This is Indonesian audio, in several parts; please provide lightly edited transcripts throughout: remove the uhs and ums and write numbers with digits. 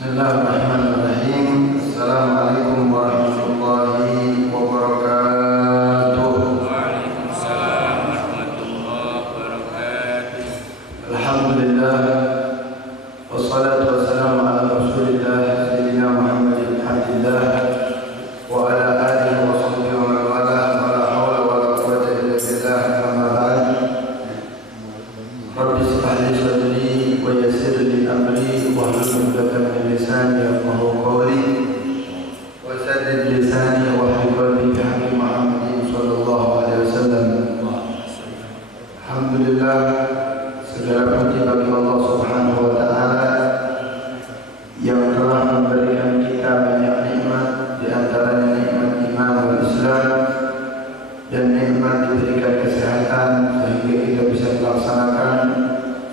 Bismillahirrahmanirrahim. Assalamualaikum warahmatullahi wabarakatuh. Waalaikumsalam warahmatullahi wabarakatuh. Alhamdulillah, wassalatu wassalamu ala rasulillah sayyidina Muhammadin abdillah wa ala alihi wa sahbihi wa man wala wa la hawla wa la quwwata illa billah, amma ba'd. Rabbi ishrah li sadri wa yassir li amri wa hlul 'uqdatam min lisani yafqahu qawli wa saddid lisani wa hlul qalbi bi haqqi Muhammadin sallallahu alaihi wasallam. Alhamdulillah, segala puji bagi Allah Subhanahu wa taala yang telah memberikan kita banyak nikmat, di antaranya nikmat iman wal Islam dan nikmat diberikan kesehatan sehingga kita bisa melaksanakan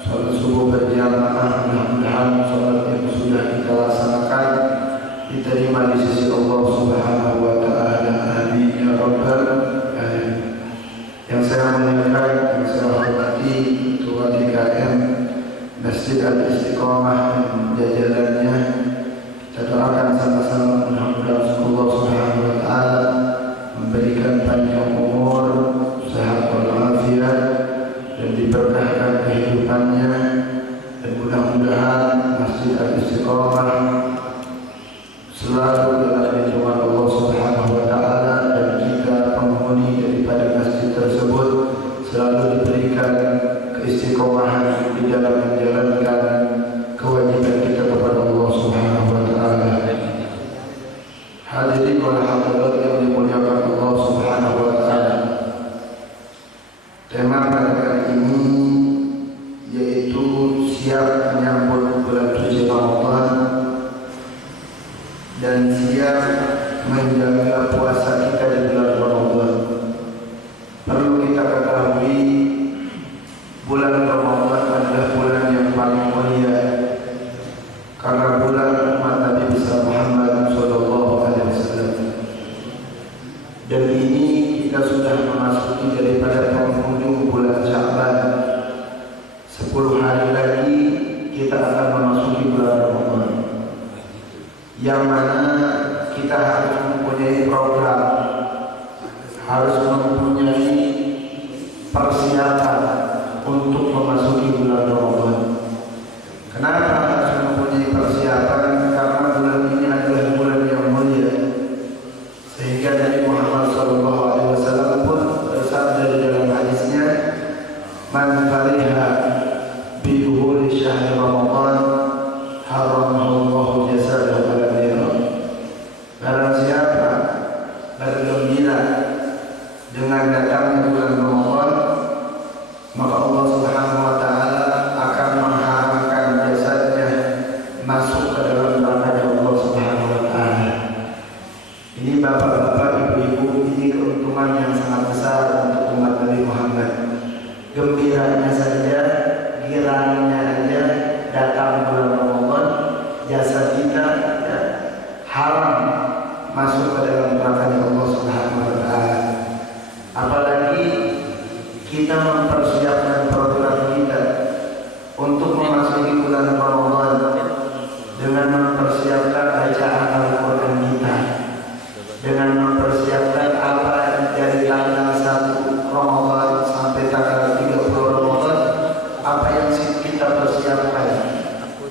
salat subuh berjamaah. Mudah-mudahan salat yang sudah kita laksanakan diterima di sisi Allah Subhanahu wa taala. Amin ya rabbal alamin. Yang saya muliakan, yang saya hormati Ketua DKM Masjid Al-Istiqomah dan jajarannya, kita doakan sama-sama mudah-mudahan Allah Subhanahu wa taala memberikan panjang umur, sehat walafiat dan diberkahkan kehidupannya, dan mudah-mudahan Masjid Al-Istiqomah selalu dalam lindungan Allah Subhanahu wa taala, dan kita penghuni daripada masjid tersebut selalu diberikan keistiqomahan di dalam menjalankan kewajiban kita kepada Allah Subhanahu wa taala. Hadirin wal hadirat yang dimuliakan Allah Subhanahu wa taala. Tema pada kali ini yaitu siap menyambut bulan suci Ramadan dan siap menjaga puasa kita di bulan Ramadan. Perlu kita ketahui, bulan Ramadan adalah bulan yang paling mulia, karena bulan umat Nabi besar Muhammad sallallahu alaihi wasallam. Dan ini kita sudah memasuki daripada penghujung bulan Sya'ban. 10 hari lagi kita akan memasuki bulan Ramadan, yang mana kita harus mempunyai program, harus mempunyai persiapan untuk memasuki bulan Ramadan. Kenapa harus mempunyai persiapan? Karena bulan ini adalah bulan yang mulia, sehingga Nabi Muhammad SAW pun bersabda di dalam hadisnya, "Man fariha bi dukhuli syahri Ramadan haramahullahu jasadahu ala nar." Barang siapa bergembira dengan datangnya bulan Ramadan, maka Allah Subhanahu wa taala akan mengharamkan jasadnya masuk ke dalam neraka Allah Subhanahu wa taala. Ini bapak-bapak, ibu-ibu, ini keuntungan yang sangat besar untuk umat Nabi Muhammad. Gembiranya saja, girangnya aja datang bulan Ramadan, jasad kita ya, haram masuk ke dalam neraka Allah Subhanahu wa taala. Apalagi kita mempersiapkan program kita untuk memasuki bulan Ramadan dengan mempersiapkan bacaan Al-Quran kita, dengan mempersiapkan apa dari tanggal 1 Ramadan sampai tanggal 30 Ramadan, apa yang kita persiapkan.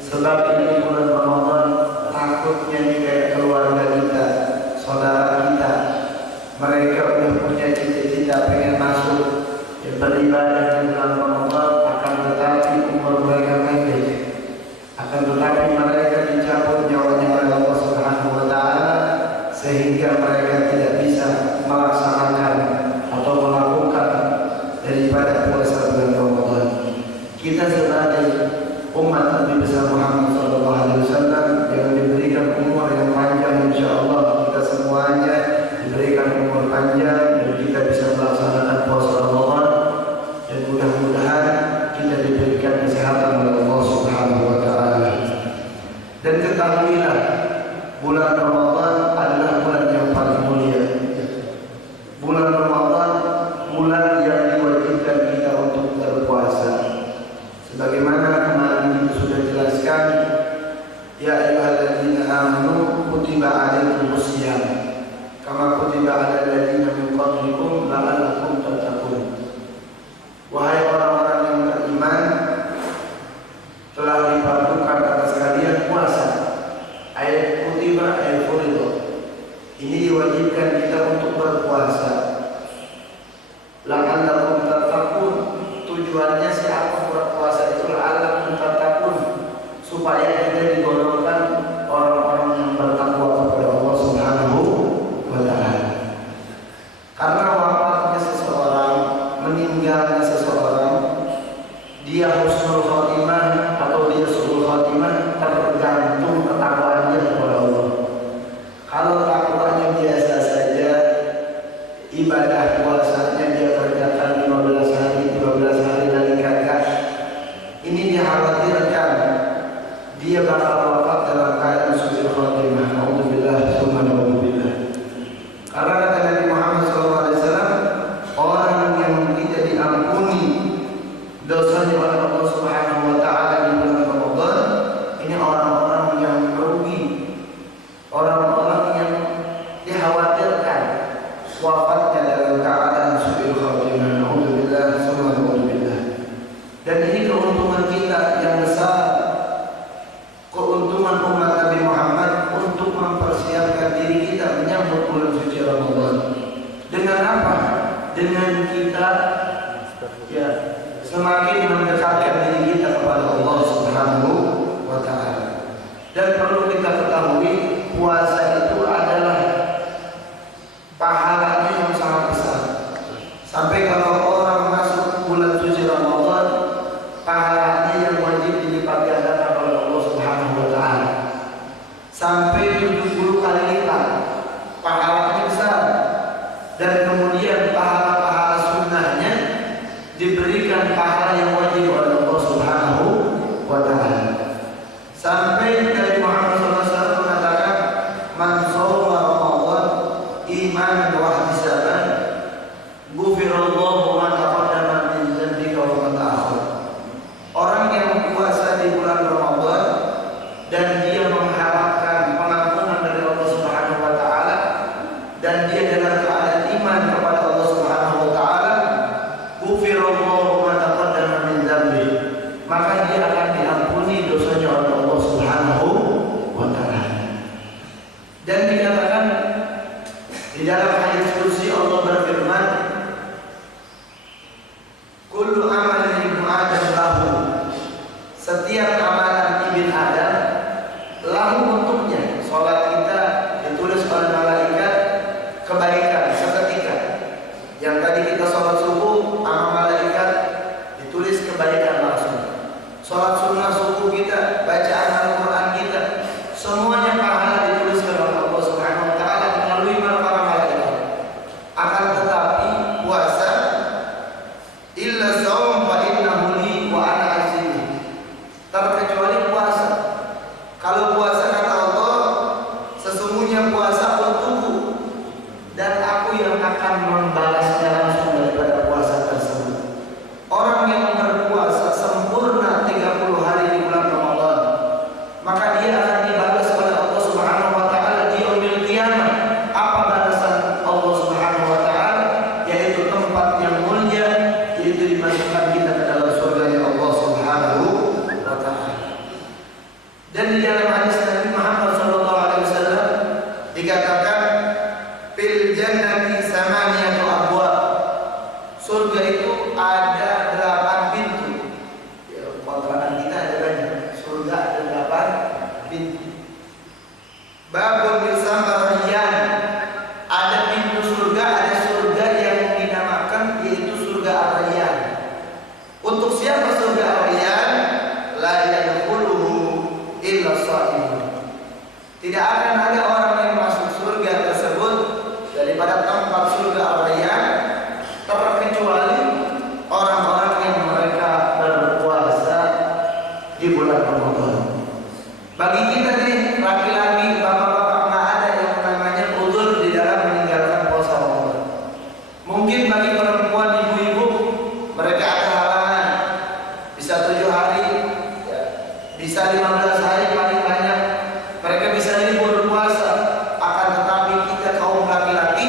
Sebab ini bulan Ramadan, takutnya nih kayak keluarga kita, saudara kita, mereka udah punya cita-cita pengen masuk beribadah di bulan Ramadan, akan tetapi umur mereka pendek, akan tetapi mereka dicabut nyawanya oleh Allah Subhanahu wa taala, sehingga mereka tidak bisa melaksanakan atau melakukan daripada puasa bulan Ramadan. Kita sebagai umat Nabi besar Muhammad sallallahu alaihi wasallam yang diberikan umur yang panjang, insyaallah kita semuanya diberikan umur panjang dan kita bisa melaksanakan puasa Ramadan, dan mudah-mudahan kita diberikan kesehatan oleh Allah Subhanahu wa taala. Dan ketahuilah, bulan Ramadan adalah bulan yang paling mulia. Bulan Ramadan bulan yang diwajibkan kita untuk berpuasa. Sebagaimana kemarin kita sudah jelaskan, ya ayyuhalladzina 'alal ladzina min qablikum la'allakum tattaqun. Wahai orang-orang yang beriman, telah difardukan atas kalian puasa. Ayat kutiba ayat furiḍah. Ini diwajibkan kita untuk berpuasa. La'allakum tattaqun. Tujuannya siapa berpuasa itu? La'allakum tattaqun, supaya kita digolongkan orang-orang yang bertakwa kepada Allah Subhanahu wa ta'ala. Karena wafatnya seseorang, meninggalnya seseorang, dia husnul khotimah atau dia su'ul khotimah tergantung ketakwaannya kepada Allah. Kalau takwanya biasa saja, ibadah puasanya dia kerjakan 15 hari lagi kagak, ini dikhawatirkan dia bakal wafat dalam keadaan su'ul khotimah. Alhamdulillah, summa alhamdulillah. Karena kata Nabi Muhammad SAW, orang yang tidak diampuni dosanya oleh Allah Subhanahu wa ta'ala di bulan Ramadan, ini orang-orang yang merugi, orang-orang yang dikhawatirkan wafatnya dalam keadaan su'ul khotimah. Alhamdulillah, summa alhamdulillah. Dan ini keuntungan kita yang besar, keuntungan umat Nabi Muhammad untuk mempersiapkan diri kita menyambut bulan suci Ramadan. Dengan apa? Dengan kita semakin mendekatkan diri kita kepada Allah Subhanahu wa ta'ala. Dan perlu kita ketahui, puasa itu adalah pahalanya yang sangat besar. Sampai kalau orang masuk bulan suci Ramadan, pahalanya yang wajib dilipat gandakan oleh Allah Subhanahu wa ta'ala sampai 70 kali lipat. Pahalanya besar. Dan kemudian pahala-pahala sunnahnya diberikan pahala yang wajib oleh Allah Subhanahu wa ta'ala. Sampai Nabi Muhammad SAW mengatakan, man shoma Ramadan imanan wa ihtisaban ghufirallahu ma taqaddama min dzambika wa ma ta'akhkhar. Orang yang puasa di bulan Ramadan dan dia mengharapkan pengampunan dari Allah Subhanahu wa ta'ala, dan dia dalam keadaan iman kepada Allah Subhanahu wa ta'ala, ghufirallahu ma taqaddama min dzambih, maka dia akan diampuni dosanya oleh Allah Subhanahu wa ta'ala. Dan dikatakan di dalam hadis qudsi Allah berfirman, kullu amalin ibnu adam lahu, setiap amalan ibn Adam lahu untuknya. Salat kita ditulis oleh malaikat kebaikan seketika. Yang tadi kita salat subuh, sama malaikat ditulis kebaikan langsung. Salat sunnah subuh kita, bacaan Al-Quran kita, semuanya pahala ditulis oleh Allah Subhanahu wa ta'ala melalui para malaikat. Akan tetapi puasa, illa shaum fa innahu li wa ana ajzi, terkecuali puasa. Kalau puasa kata Allah, sesungguhnya puasa untukku dan aku yang akan membalasnya langsung daripada puasa tersebut. Orang yang berpuasa sempurna 30 hari di bulan Ramadan, maka dia akan dibalas oleh Allah Subhanahu wa ta'ala di yaumil qiyamah. Apa balasan Allah Subhanahu wa ta'ala? Yaitu tempat yang mulia, yaitu dimasukkan kita ke dalam surga Allah Subhanahu wa ta'ala. Dan di dalam hadis Nabi Muhammad sallallahu alaihi wasallam dikatakan, fil jannati samaniyatu abwab, surga itu ada 8 pintu. Ya, kontrakan kita ada banyak. Surga ada 8 pintu. Babun bersama Rayyan, ada pintu surga, ada surga yang dinamakan yaitu surga Ar-Rayyan. Untuk siapa surga Ar-Rayyan? La yadkhuluhu illa shaimun. Tidak akan ada orang yang masuk surga tersebut daripada tempat surga Ar-Rayyan terkecuali orang-orang yang mereka berpuasa di bulan Ramadan. Bagi kita nih laki-laki, bapak-bapak, nggak ada yang namanya uzur di dalam meninggalkan puasa Ramadan. Mungkin bagi perempuan, ibu-ibu, mereka ada halangan, bisa 7 hari, ya, bisa 15 hari paling banyak, mereka bisa libur puasa. Akan tetapi kita kaum laki-laki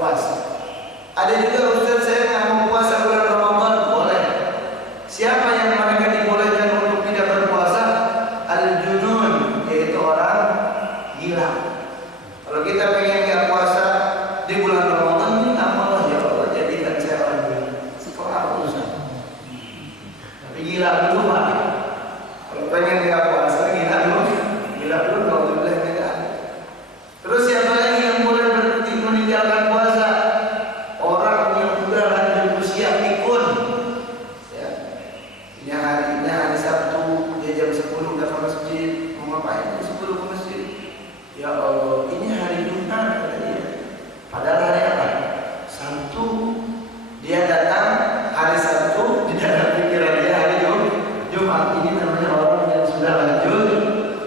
puasa. Ada juga Ustaz, saya nggak mau puasa bulan Ramadan, boleh. Siapa yang mereka dibolehkan untuk tidak berpuasa? Al-junun, yaitu orang gila. Kalau kita pengen nggak puasa di bulan Ramadan, minta Allah, ya Allah jadikan saya orang gila. Sekolah urusan. Tapi gila dulu Pak. Kalau pengen nggak puasa, gila dulu. Gila dulu kalau boleh tidak. Terus siapa lagi yang boleh berhenti meninggalkan puasa? Orang yang sudah lanjut usia pikun. Ya. Ini hari Sabtu, dia jam 10 udah ke masjid. Mau ngapain? Jam 10 ke masjid. Ya Allah, ini hari Jumat kata dia. Padahal hari apa? Sabtu. Dia datang hari Sabtu, di dalam pikiran dia hari Jumat. Ini namanya orang yang sudah lanjut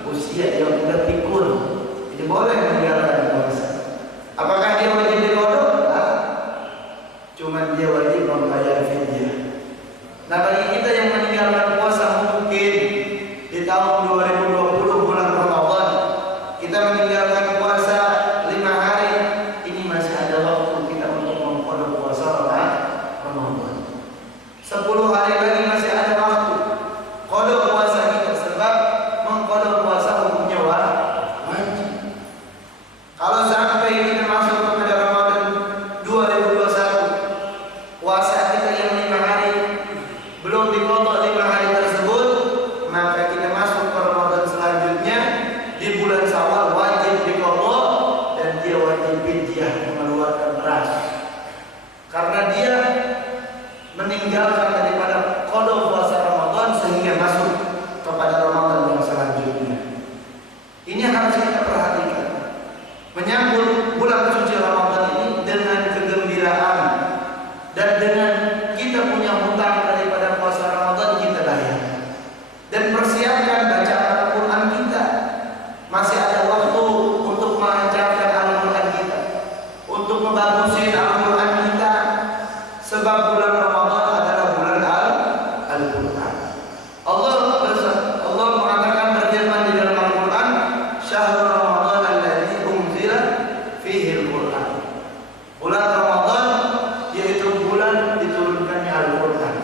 usia, yang sudah pikun. Ini boleh meninggalkan puasa. Apakah dia wajib diqodho? Cuman dia wajib membayar fidyah. Nah, bagi kita yang meninggalkan puasa mungkin di tahun 2020 bulan Ramadan kita meninggalkan puasa 5 hari, ini masih ada waktu kita untuk mengqodho puasa Ramadan. 10 hari lagi masih ada waktu qodho puasa kita, sebab mengqodho puasa hukumnya wajib. Kalau sampai kita masuk kepada Ramadan 2021, puasa kita yang 5 hari belum diqodho 5 hari tersebut, maka kita masuk ke Ramadan selanjutnya di bulan Syawal wajib diqodho dan dia wajib fidyah, mengeluarkan beras. Karena dia meninggalkan daripada qodho puasa Ramadan sehingga masuk kepada Ramadan yang selanjutnya. Ini harus kita perhatikan. Menyambut bulan suci Ramadan ini dengan kegembiraan dan dengan kita punya hutang daripada puasa Ramadan kita bayar. Dan persiapkan bacaan Al-Quran kita. Masih ada waktu untuk melancarkan Al-Quran kita, untuk membagusin Al-Quran kita, sebab bulan Ramadan adalah bulan Al-Quran. Allah mengatakan berfirman di dalam Al-Quran, syahrul Ramadan alladzi unzila fihi Al-Quran. Bulan Ramadan yaitu bulan diturunkannya Al-Quran.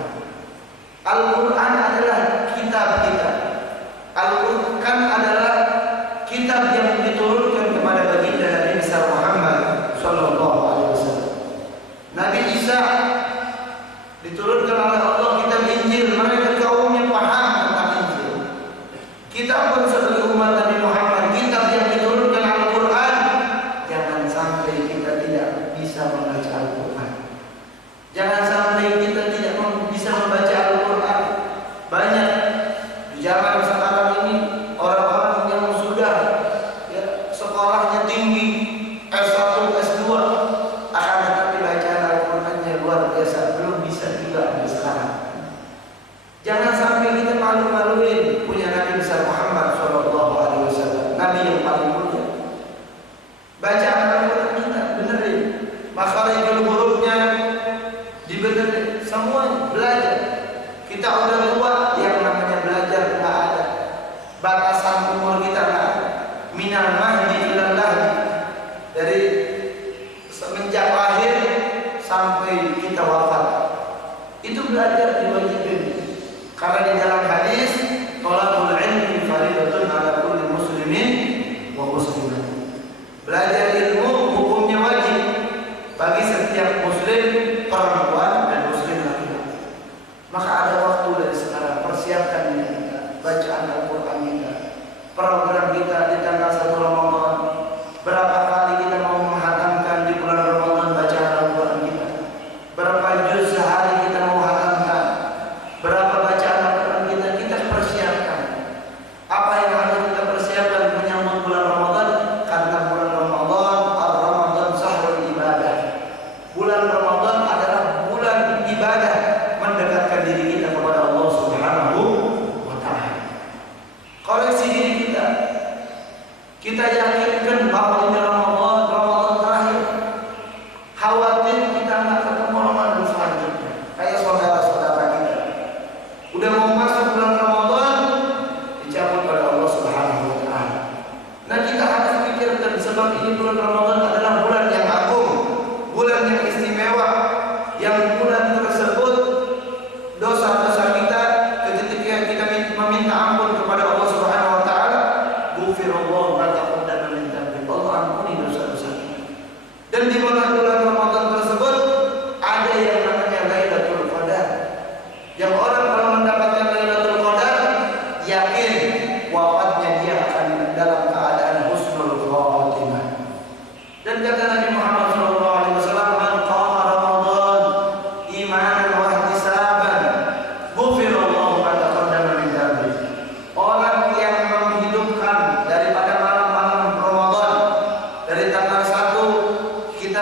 Al-Quran adalah kitab kita. Al-Quran adalah kitab yang diturunkan kepada baginda Nabi Muhammad sallallahu alaihi wasallam. Nabi Isa diturunkan oleh Allah kitab Injil, mereka kaum yang paham tentang Injil. Kita pun sebagai umat Nabi Muhammad, kitab yang diturunkan Al-Quran, jangan sampai kita tidak bisa membaca Al-Quran. Jangan sampai kita tidak bisa membaca Al-Quran. Banyak di zaman sekarang ini orang-orang yang sudah sekolahnya tinggi, S1, S2, akan tetapi bacaan Al-Qurannya luar biasa, belum bisa juga sampai sekarang. Jangan sampai kita malu-maluin punya Nabi besar Muhammad sallallahu alaihi wasallam, Nabi yang paling mulia. Bacaan Al-Quran kita benerin, makharijul hurufnya dibenerin, semua belajar. Kita udah tua, yang namanya belajar nggak ada. Batasan umur kita nggak ada. Minal mahdi ilal lahdi, dari semenjak lahir sampai kita wafat, itu belajar diwajibkan. Karena di dalam hadis, thalabul ilmi fardhatun ala kulli muslimin wa muslimah. Belajar ilmu hukumnya wajib bagi setiap muslim perempuan dan muslim laki-laki. Maka ada waktu dari sekarang, persiapkan diri kita, bacaan Al-Quran kita, program kita di tanggal 1 Ramadan. Berapa kali kita mau menghatamkan di bulan Ramadan bacaan Al-Quran kita? Berapa juz sehari kita mau hatamkan? Berapa bacaan Al-Quran kita? Kita persiapkan. Apa yang harus kita persiapkan menyambut bulan Ramadan? Karena bulan Ramadan, Ar-Ramadan syahrul ibadah. Bulan Ramadan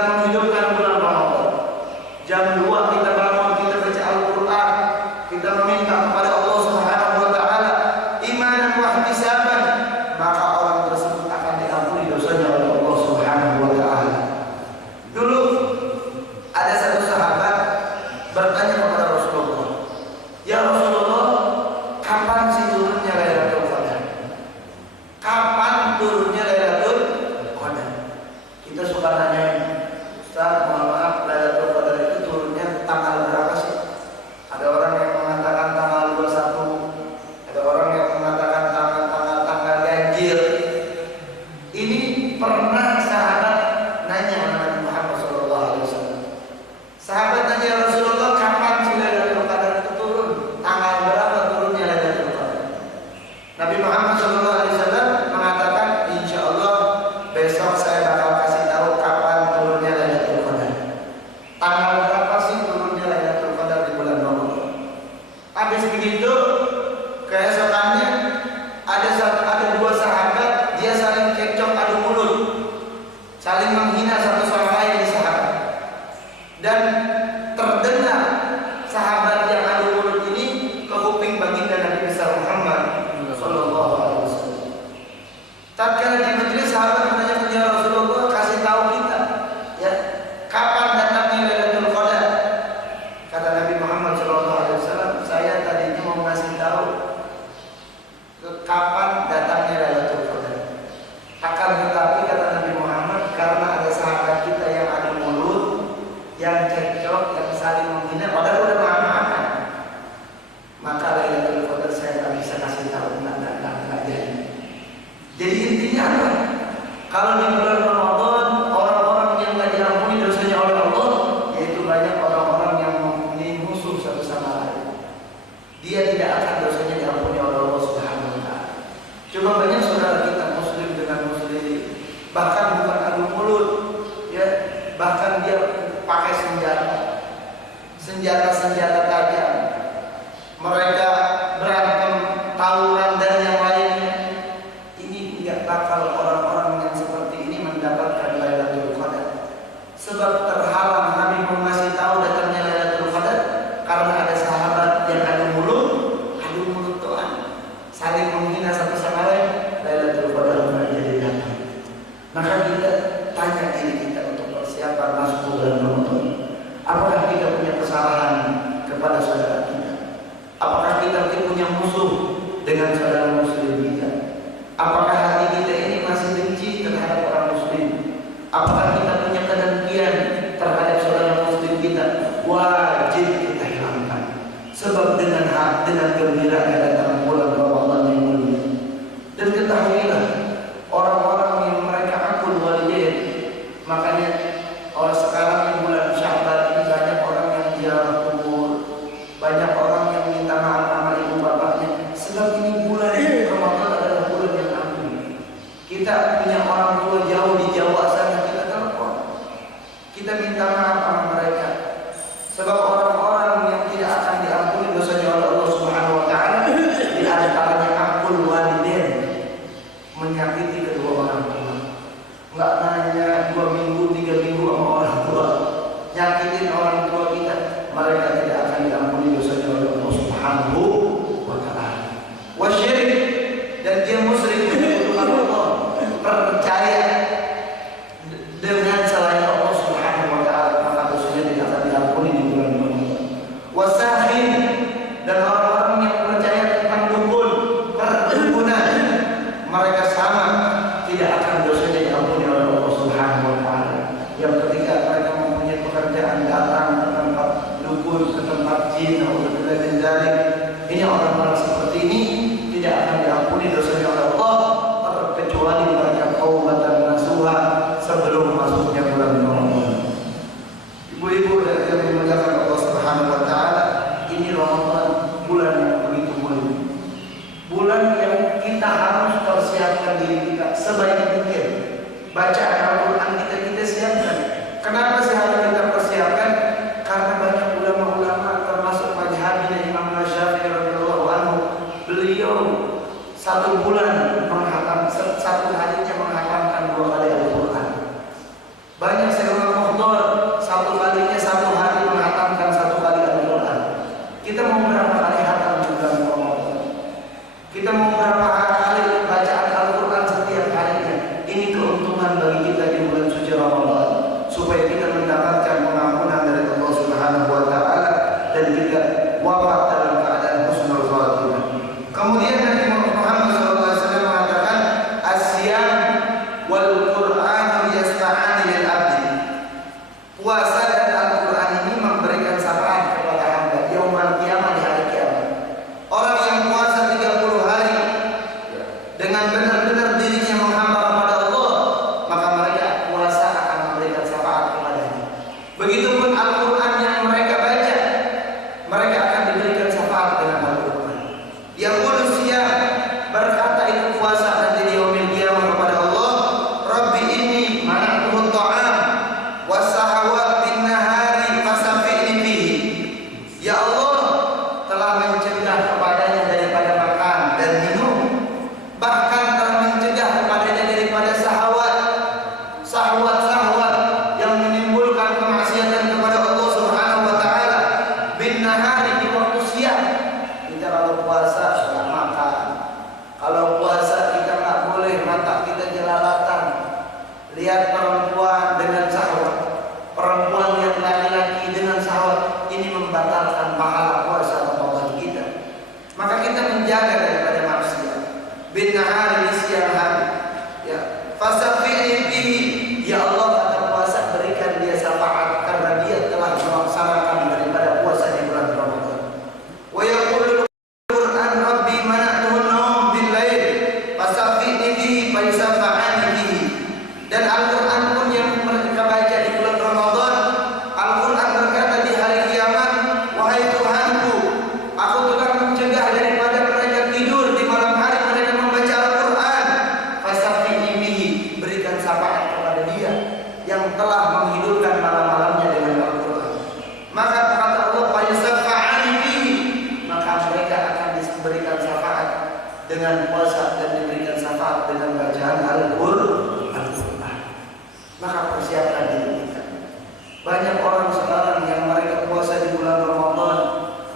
menghidupkan bulan Ramadan. Jam 2 kita bangun, kita baca Al-Quran, kita meminta kepada Allah Subhanahu wa Ta'ala imanan wa ihtisaban, maka orang tersebut akan diampuni dosanya oleh Allah Subhanahu wa Ta'ala. Dulu ada satu sahabat bertanya kepada Rasulullah, "Ya Rasulullah, kapan sih turunnya Lailatul Qadar? Kapan turunnya Lailatul Qadar?" Kita suka nanya, "Ustaz, mohon maaf, Lailatul Qadar itu turunnya tanggal berapa sih?" Ada orang yang mengatakan tanggal 21, ada orang yang mengatakan tanggal ganjil. Ini pernah sahabat nanya kepada Nabi Muhammad SAW. Sahabat nanya, "Ya Rasulullah, kapan sih Lailatul Qadar itu turun? Tanggal berapa turunnya Lailatul Qadar?" Nabi Muhammad SAW mengatakan, "Insya Allah besok saya bakal kasih tahu kapan turunnya Lailatul Qadar." Tanggal berapa sih turunnya Lailatul Qadar di bulan Ramadan? Habis begitu, keesokannya ada dua sahabat, dia saling cekcok adu mulut, saling menghina satu sama lain di sahabat. Dan terdengar sahabat yang adu mulut ini ke kuping baginda Nabi besar Muhammad sallallahu alaihi wasallam. Tatkala di majelis, sahabat menanyakan, "Ya Rasulullah, kasih tahu kita, ya, kapan datangnya Lailatul Qadar?" Kata Nabi Muhammad sallallahu alaihi wasallam, "Saya tadinya mau ngasih tahu kapan datangnya Lailatul Qadar. Akan tetapi," kata Nabi Muhammad, "karena ada sahabat kita yang adu mulut, yang cekcok, yang saling menghina, padahal udah maaf-maafan, maka Lailatul Qadar saya tak bisa kasih tahu, enggak jadi." Jadi intinya apa? Kalau di bulan Ramadan orang-orang yang nggak diampuni dosanya oleh Allah, yaitu banyak orang-orang yang mempunyai musuh satu sama lain. Dia tidak akan dosanya diampuni oleh Allah Subhanahu wa Ta'ala. Coba banyak saudara kita muslim dengan muslim, bahkan bukan adu mulut, ya, bahkan dia pakai senjata tajam. Mereka berantem, tawuran dan yang lainnya. Ini tidak bakal orang-orang yang seperti ini mendapatkan Lailatul Qadar. Sebab terhalang Nabi mengasih tahu datangnya Lailatul Qadar karena ada sahabat yang adu mulut doang, saling menghina satu sama lain. Lailatul Qadar tidak jadi datang. Maka kita tanya diri kita untuk persiapan masuk bulan Ramadan. Apakah kita punya kesalahan kepada saudara kita? Apakah kita punya musuh dengan saudara muslim kita? Apakah hati kita ini masih benci terhadap orang muslim? Apakah kita punya kedengkian terhadap saudara muslim kita? Wajib kita hilangkan. Sebab dengan gembira datang bulan Ramadan yang mulia. Dan ketahuilah, orang-orang yang mereka akul walidain, makanya orang sekarang di bulan Sya'ban ini banyak orang yang ziarah kubur, banyak orang yang minta maaf sama ibu bapaknya. Sebab ini bulan Ramadan adalah bulan yang agung. Kita punya orang tua jauh di Jawa sana, kita telepon, kita minta maaf sama mereka. Sebab orang-orang yang tidak akan diampuni dosanya oleh Allah Subhanahu wa Ta'ala di antaranya akul walidain, menyakiti kedua orang tua. Enggak nanya 2 minggu, 3 minggu sama orang tua, nyakitin orang tua kita, mereka tidak akan diampuni dosanya oleh Allah Subhanahu wa Ta'ala. Wasyirik, dan dia musyrik menyekutukan Allah, percaya dengan selain Allah Subhanahu wa Ta'ala, maka dosanya tidak akan diampuni di bulan Ramadan. Wasahin, dan orang-orang yang percaya tentang dukun, perdukunan, mereka sama tidak akan dosanya diampuni oleh Allah Subhanahu wa Ta'ala. Yang ketika mereka mempunyai pekerjaan datang ke tempat dukun, ke tempat jin, ini orang-orang seperti ini tidak puasa dan Al-Quran ini memberikan syafaat kepada hamba yaumul qiyamah, di hari kiamat. Orang yang puasa 30 hari dengan benar-benar dirinya menghamba kepada Allah, maka mereka puasa akan memberikan syafaat kepadanya. Begitupun Al-Quran yang mereka baca, mereka akan diberikan syafaat dengan Al-Quran. Yang manusia berkata itu puasa nanti di yaumil qiyamah kepada Allah, Rabbi inni mana'tuhu ta'am wasahawat bin nahari fasafi'ni bihi. Ya Allah, telah mencegah kepadanya daripada makan dan minum, bahkan telah mencegah kepadanya daripada sahwat yang menimbulkan kemaksiatan kepada Allah Subhanahu wa taala, bin nahari, di waktu siang. Kita kalau puasa suka makan, kalau puasa kita nggak boleh mata kita jelalatan lihat perempuan dengan syahwat, perempuan lihat laki-laki dengan syahwat. Ini membatalkan pahala puasa Ramadan kita. Maka kita menjaga daripada maksiat. Bin nahari, di siang hari. Ya, fasafi'ni bihi. Ya Allah, kata puasa, berikan dia syafaat karena dia telah melaksanakan daripada puasa di bulan Ramadan. Wa yaqulu Al-Quran Rabbi mana'tuhu an-nawm bil lail fasafi'ni bihi fa yusafa'ani bihi. Dan Al-Quran pun yang mereka baca di bulan Ramadan, Al-Quran berkata di hari kiamat, wahai Tuhanku, aku telah mencegah daripada mereka tidur di malam hari mereka membaca Al-Quran. Fasafi'ni bihi, berikan syafaat kepada dia yang telah menghidupkan malam-malamnya dengan Al-Quran. Maka kata Allah, fa yusafa'ani bihi, maka mereka akan diberikan syafaat dengan puasa dan diberikan syafaat dengan bacaan Al-Quran. Maka persiapkan diri kita. Banyak orang sekarang yang mereka puasa di bulan Ramadan,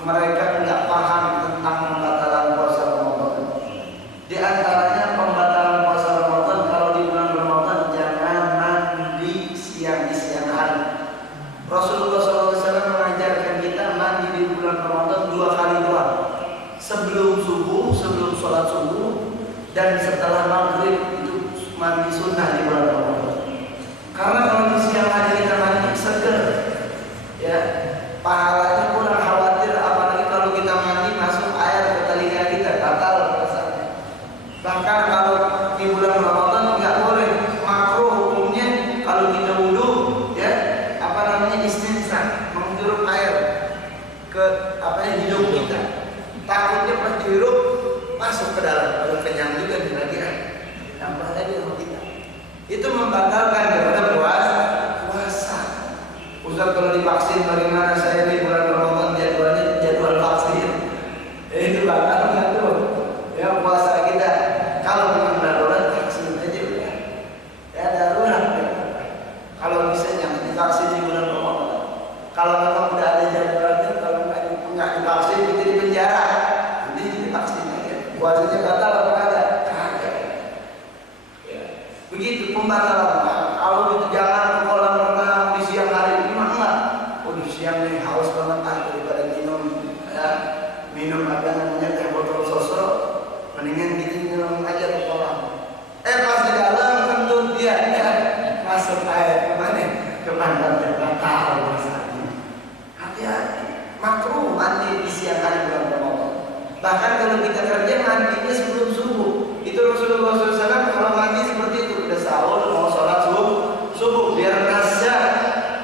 mereka tidak paham tentang pembatalan puasa Ramadan. Di antaranya pembatalan puasa Ramadan, kalau di bulan Ramadan jangan mandi siang di siang hari. Rasulullah SAW mengajarkan kita mandi di bulan Ramadan 2 kali doang. Sebelum subuh, sebelum sholat subuh, dan setelah maghrib, itu mandi sunnah di bulan Ramadan. Karena kalau di siang hari kita mandi seger, ya pahalanya kurang. Khawatir apalagi kalau kita mandi masuk air ke telinga kita, batal puasanya. Bahkan kalau di bulan Ramadan nggak boleh, makruh hukumnya kalau kita wudu, ya istinsa, menghirup air ke hidung kita. Takutnya pas dihirup masuk ke dalam, kalau kenyang juga lagi tambah lagi sama kita. Itu membatalkan daripada puasa. Ustaz, kalau divaksin bagaimana? Saya di bulan Ramadan jadwalnya jadwal vaksin. Itu batal nggak tuh? Ya puasa kita. Kalau memang darurat vaksin aja udah. Ya darurat. Ya. Kalau bisa jangan divaksin di bulan Ramadan. Kalau memang udah ada jadwalnya, kalau nggak divaksin kita di penjara. Jadi divaksin aja. Puasanya batal apa kagak? Kagak. Ya. Begitu pembatalan. Kalau itu jangan ke kolam renang di siang hari, gimana enggak? Oh di siang nih haus banget daripada minum, ya, minum apa namanya teh botol sosro, mendingan kita minum aja ke kolam. Pas di dalam kentut dia, ya, masuk air kemana? Ke pantat dan batal rasanya. Hati-hati, makruh mandi di siang hari bulan Ramadan. Bahkan kalau kita kerja mandinya sebelum subuh. Itu Rasulullah SAW kalau mandi seperti itu, udah sahur mau sholat subuh biar kerasa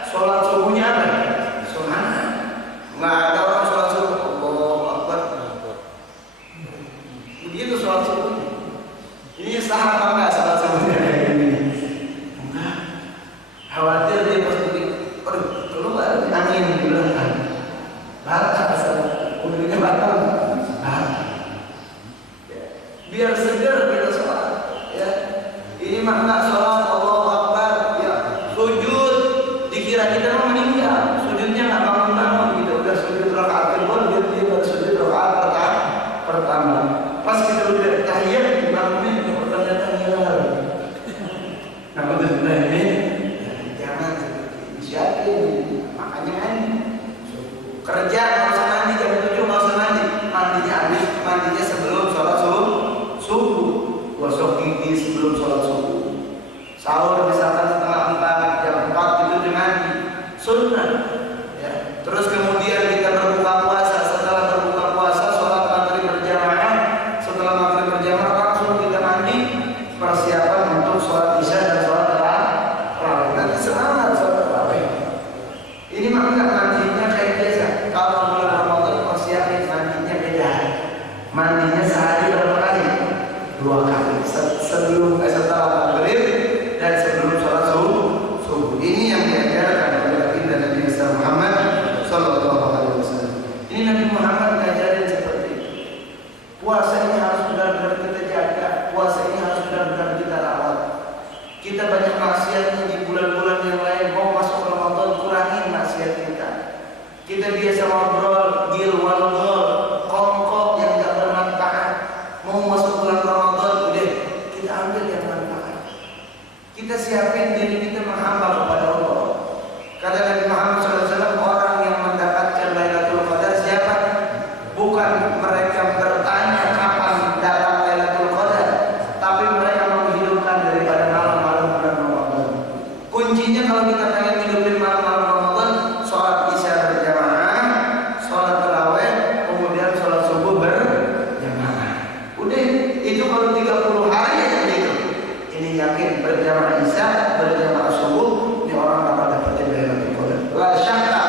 sholat subuhnya apa? Sunnah. Nggak ada orang sholat subuh, Allahu Akbar. Begitu sholat subuh. Ini sah apa enggak sholat subuhnya kayak gini? Enggak. Khawatir dia pas begitu, aduh keluar angin di belakang. Batal asal udahnya batal. Biar segar kita sholat, ya. Ini makna sholat Allahu Akbar, ya. Sujud dikira kita mau meninggal, sujudnya nggak bangun-bangun gitu. Udah sujud rakaat kedua, dia baru sujud rakaat pertama. Pas kita udah tahiyat, bangunnya pertama tahiyat. Nah betul ini jangan seperti ini. Siapa ini? Makanya kan kerja nggak usah mandi jam 7, nggak usah mandi. Mandinya sebelum sholat subuh, gosok gigi sebelum sholat subuh, sahur misalkan setengah 4, jam 4 itu mandi. sunnah. Ya. Terus kemudian kita berbuka puasa. Setelah berbuka puasa, sholat maghrib berjamaah. Setelah maghrib berjamaah langsung kita mandi, persiapan untuk sholat isya dan sholat tarawih. Nanti semangat sholat tarawih. Ini mah enggak mandinya kayak biasa. Kalau bulan Ramadan persiapin mandinya beda. Mandinya sehari berapa kali? 2 kali. Setelah maghrib dan sebelum sholat subuh. Ini yang diajarkan oleh baginda Nabi Muhammad sallallahu alaihi wasallam. Ini Nabi Muhammad ngajarin seperti itu. Puasa ini harus benar-benar kita jaga. Puasa ini harus benar-benar kita rawat. Kita banyak maksiatnya di bulan-bulan yang lain. Mau masuk Ramadan, kurangin maksiat kita. Kita biasa ngobrol, gil-wal-gol, kongkok yang gak bermanfaat. Mau masuk bulan Ramadan, udah kita ambil yang manfaat. Kita siapin diri kita menghamba kepada Allah. Kata Nabi Muhammad SAW, orang yang mendapatkan Lailatul Qadar siapa? Bukan mereka bertanya kapan datang Lailatul Qadar, tapi mereka menghidupkan daripada malam-malam bulan Ramadan. Kuncinya kalau kita pengen hidupin malam-malam Ramadan, sholat isya berjamaah, sholat tarawih, kemudian sholat subuh berjamaah. Udah, itu kalau 30 hari aja gitu. Ini yakin berjamaah isya, berjamaah subuh, ini orang bakal dapetin Lailatul Qadar. La syakka,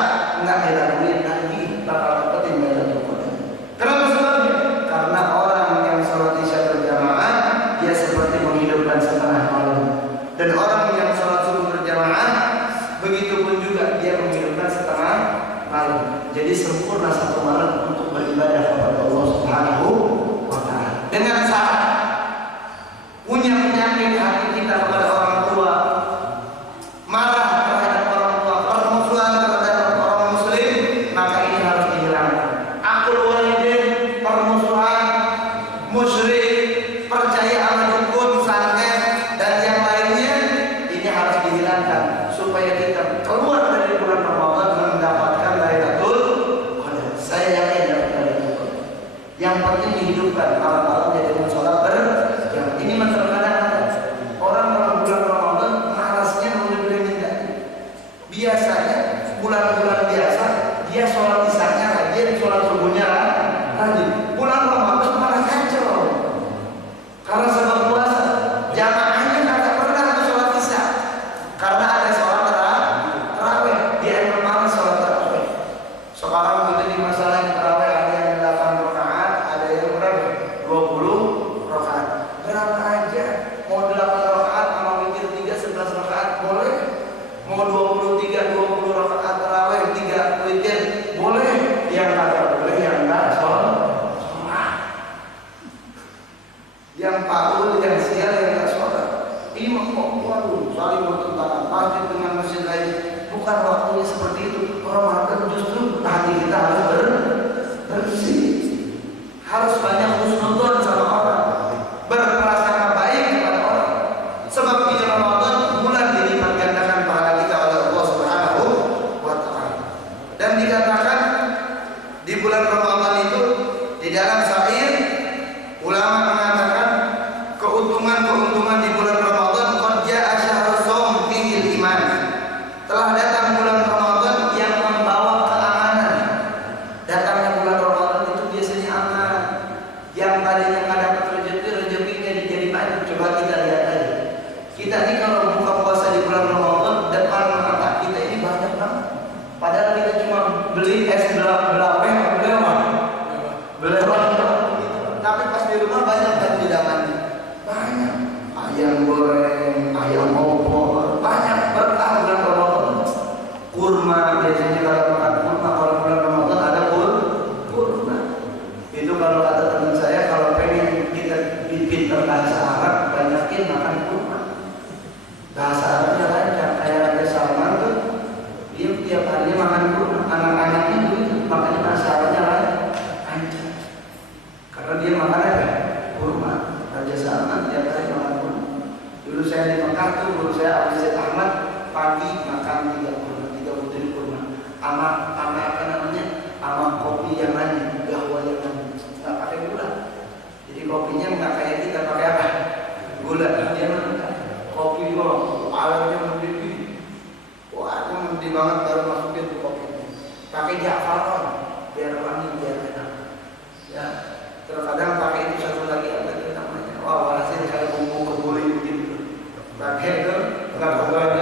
enggak diraguin lagi bakal dapetin Lailatul Qadar. Kenapa sebabnya? Karena orang yang sholat isya berjamaah, dia seperti menghidupkan setengah malam. Dan orang yang sholat subuh berjamaah, begitupun juga dia menghidupkan setengah malam. Jadi sempurna 1 malam untuk beribadah kepada Allah Subhanahu wa Ta'ala. Dengan syarat punya penyakit hati kita kepada orang tua, marah terhadap orang tua, permusuhan terhadap orang muslim, maka ini harus dihilangkan. Akul walidain, permusuhan, musyrik, percaya sama dukun, santet, dan yang lainnya, ini harus dihilangkan supaya kita keluar dari bulan Ramadan mendapatkan Lailatul Qadar. Saya yakin dapat Lailatul Qadar. Yang penting dihidupkan malam-malam jadi sholat berjamaah. Ini terkadang ada orang kalau bulan Ramadan malasnya boleh minta. Biasanya bulan-bulan biasa dia sholat isya-nya rajin, sholat subuhnya rajin. Bulan Ramadan malah kacau. Karena sebab puasa, jamaahnya kagak pernah untuk sholat isya. Karena ada sholat tarawih, dia emang malas sholat tarawih. Sekarang kita di masalah tarawih ada yang 8 rakaat, ada yang berapa? 20 rakaat. Berapa aja? Mau 8 rakaat sama witir 3 11 rakaat boleh. Mau 23 20 rakaat tarawih 3 witir boleh. Yang kagak boleh yang enggak sholat. Yang paul, yang sial, yang enggak sholat. Ini mah waduh, saling bertentangan masjid dengan masjid lain. Bukan waktunya seperti itu. Ramadan justru hati kita harus bersih. Harus banyak husnudzon sama orang. Berprasangka baik kepada orang. Sebab di Ramadan bulan dilipat gandakan pahala kita oleh Allah Subhanahu wa Ta'ala. Dan dikatakan di bulan Ramadan itu di dalam syair ulama mengatakan keuntungan di bulan Ramadan qad jaa syahrus shaum fihil iman. Telah datang bulan Ramadan yang membawa keamanan. Datangnya bulan Ramadan itu biasanya aman. Yang tadinya nggak dapat rezekinya jadi banyak. Coba kita lihat aja. Kita ini kalau buka puasa di bulan Ramadan, depan mata kita ini banyak banget. Padahal kita cuma beli es belaweh, belewah. Tapi pas di rumah banyak kan hidangannya. Banyak. Ayam goreng, ayam opor, banyak berkah bulan Ramadan. Kurma biasanya kalau makan kurma kalau bulan Ramadan ada kurma. Itu kalau kata teman saya kalau pengen kita pinter bahasa Arab banyakin makan kurma. Bahasa Arabnya lancar kayak Raja Salman tuh dia tiap harinya makan kurma. Anak-anaknya begitu makanya bahasa Arabnya lancar. Karena dia makan apa? Kurma. Raja Salman tiap hari makan kurma. Dulu saya di Mekah tuh guru saya Abu Zaid Ahmad pagi makan 3 kurma, 3 butir kurma. Sama apa namanya? Sama kopi yang lain, gahwa yang lain. Nggak pakai gula. Jadi kopinya nggak kayak kita pakai apa? Gula. Dia makan kopi kok, airnya mendidih. Wah, itu mendidih banget baru masuk pakai Ja'faron biar wangi biar enak. Ya, terkadang pakai itu satu lagi apa itu namanya? Wah, walhasil kayak bumbu kebuli begitu. Pakai itu enggak keluar.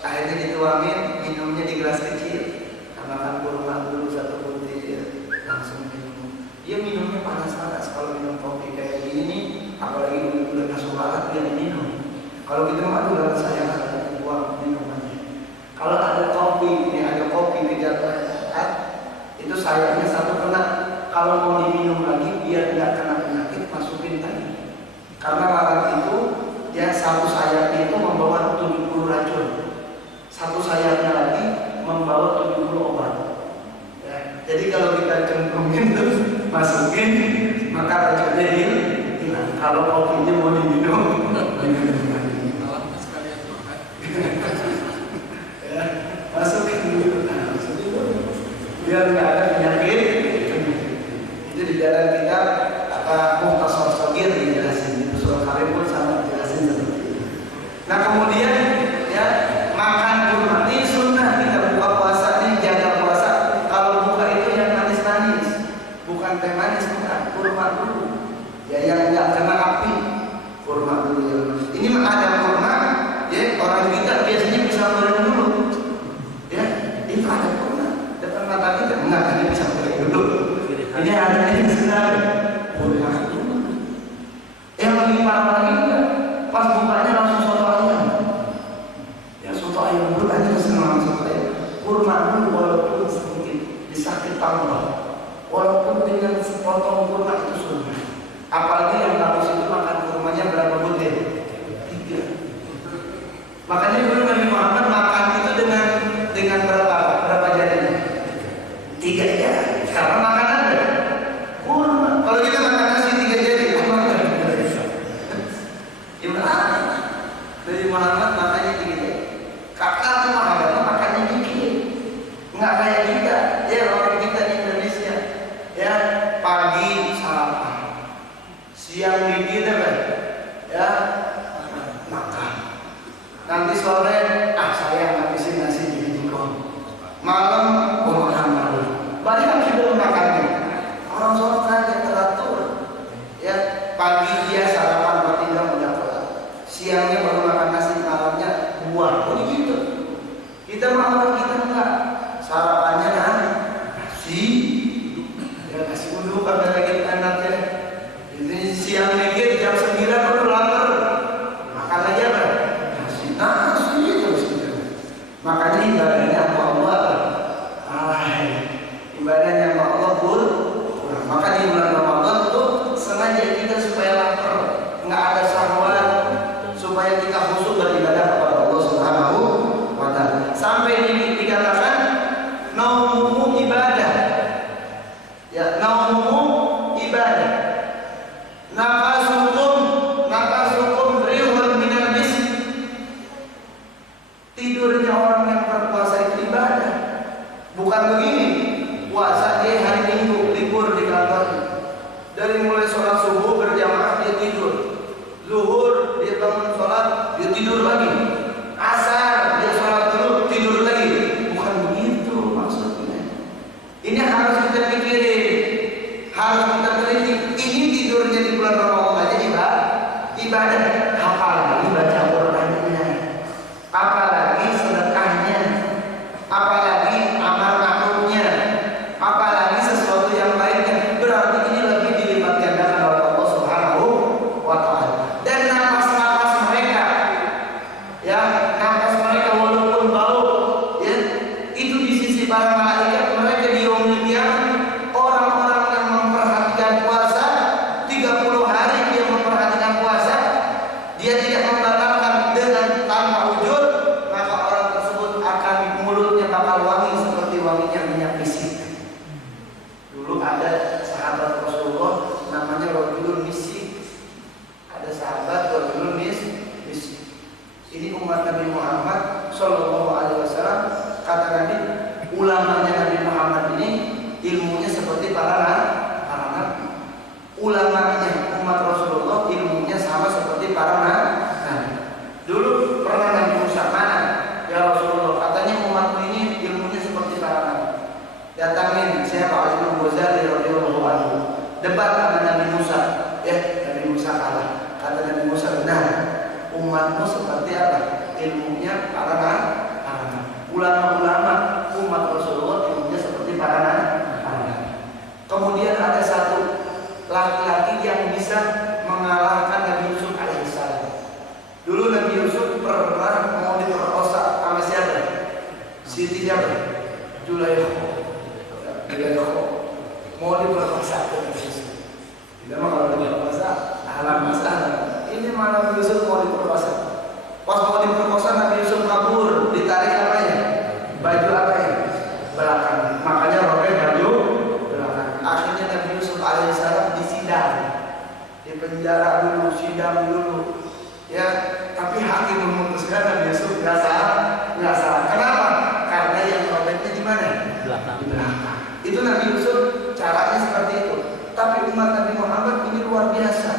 Akhirnya dituangin, minumnya di gelas kecil. Makan kurma dulu satu butir, langsung minum. Dia minumnya panas-panas. Kalau minum kopi kayak gini nih, apalagi udah kasualat dia minum. Kalau kita mah udah saya akan buang minumannya. Kalau ada kopi, ini ada kopi di jatuh itu sayapnya satu kena. Kalau mau diminum lagi biar nggak kena penyakit, masukin tadi. Karena lalat itu dia satu sayapnya itu membawa 70 racun. Satu sayapnya lagi membawa 70 obat. Ya, jadi kalau kita cemplungin terus masukin, maka racunnya hilang. Kalau kopinya mau diminum, ya, masukin dulu. Biar nggak ada penyakit. Itu di dalam kitab apa Mukhtasar Shaghir dijelasin. Surah Karim pun sama dijelasin seperti itu. Nah kemudian ya makan kurma ini sunnah. Kita buka puasa ini jaga puasa. Kalau buka itu yang manis-manis, bukan teh manis, bukan kurma dulu. Ya yang nggak kena api, kurma dulu ya. Ini ada kurma, ya orang kita biasanya bisa goreng dulu. Ya, itu ada kurma depan mata kita, enggak ada bisa goreng dulu. Ini ada yang sedang kurma dulu. Yang lebih parah lagi enggak, pas bukanya langsung soto ayam. Ya soto ayam dulu aja senang soto ayam. Kurma dulu walaupun sedikit disakit tambah, walaupun dengan sepotong kurma itu sunnah. Apalagi yang bagus itu makan kurmanya berapa butir? 3. Makanya dulu Nabi Muhammad makan itu dengan berapa jarinya? 3 jari. Karena makan ada kurma. Kalau kita makan nasi 3 jari, gimana? Nabi Muhammad makannya 3 jari. Kakak Muhammad makannya dikit. Enggak kayak kita. Ya orang kita di Indonesia. Ya pagi sarapan. Siang dikit apa? Ya makan. Nanti sore saya ngabisin nasi di jengkol. Malam mau makan malam. Banyak sudah makannya. Orang sholat saja teratur. Ya pagi dia sarapan bertindak udah kelar. Siangnya baru makan nasi, malamnya buah. Oh gitu. Kita malam kita enggak. Sarapannya nasi. Ya nasi uduk ada lagi anaknya. Ini siang dikit jam 9 udah lapar. Makan aja apa? Nasi terus gitu. Makanya ibadahnya sama Allah. Ibadahnya sama Allah pun. Maka di bulan Ramadan itu sengaja kita supaya lapar, nggak ada syahwat, supaya kita khusyuk beribadah kepada Allah Subhanahu wa Ta'ala. Sampai dikatakan naumumu ibadah. Ya, naumumu ibadah. Nafasukum rihun minal misk. Tidurnya orang yang berpuasa itu ibadah. Bukan begini, puasa dia hari Minggu libur di kantor. Dari mulai sholat subuh berjamaah dia tidur. Zuhur dia bangun sholat dia tidur lagi. Asar dia sholat dulu tidur lagi. Bukan begitu maksudnya. Ini harus kita pikirin, harus kita teliti. Ini tidurnya di bulan Ramadan aja ibadah. Apalagi baca Qurannya, apalagi sedekahnya, apalagi amal ma'rufnya, apalagi sesuatu yang lainnya. Berarti ini lebih dilipat gandakan oleh Allah Subhanahu wa Ta'ala. Dan nafas-nafas mereka, ya nafas mereka walaupun bau, ya itu di sisi para malaikat mereka di yaumul qiyamah orang-orang yang memperhatikan puasa 30 hari dia memperhatikan puasa, dia tidak membatalkan dengan tanpa ujur, maka orang tersebut akan mulutnya bakal wangi seperti wanginya minyak misik. Dulu ada sahabat Rasulullah namanya Rajulun Misik. Ada sahabat Rajulun Misik. Ini umat Nabi Muhammad Sallallahu Alaihi Wasallam. Kata Nabi, ulamanya Nabi Muhammad ini ilmunya seperti para nabi. Ulamanya umat Rasulullah ilmunya sama seperti para nabi. Dulu pernah Nabi Musa mana? Ya Rasulullah, katanya umatmu ini ilmunya seperti para nabi. debat sama Nabi Musa. Ya, Nabi Musa kalah. Kata Nabi Musa, benar, umatmu seperti apa? Ilmunya para nabi. Ulama-ulama umat Rasulullah ilmunya seperti para nabi. Kemudian ada satu laki-laki yang bisa mengalahkan Nabi Yusuf alaihissalam. Dulu Nabi Yusuf pernah mau diperkosa sama siapa? Siti siapa? Zulaikha. Mau diperkosa Nabi Yusuf. Tidak mah kalau diperkosa, alam masalah. Ini malah Nabi Yusuf mau diperkosa. Pas mau diperkosa Nabi Yusuf kabur, ditarik apa ya? Baju apa ya? Belakang. Makanya robek baju belakang. Akhirnya Nabi Yusuf alaihissalam disidang, di penjara dulu, sidang dulu. Ya, tapi hakim memutuskan Nabi Yusuf nggak salah. Kenapa? Karena yang robeknya di mana? Belakang. Di belakang. Itu Nabi Yusuf caranya seperti itu. Tapi umat Nabi Muhammad ini luar biasa.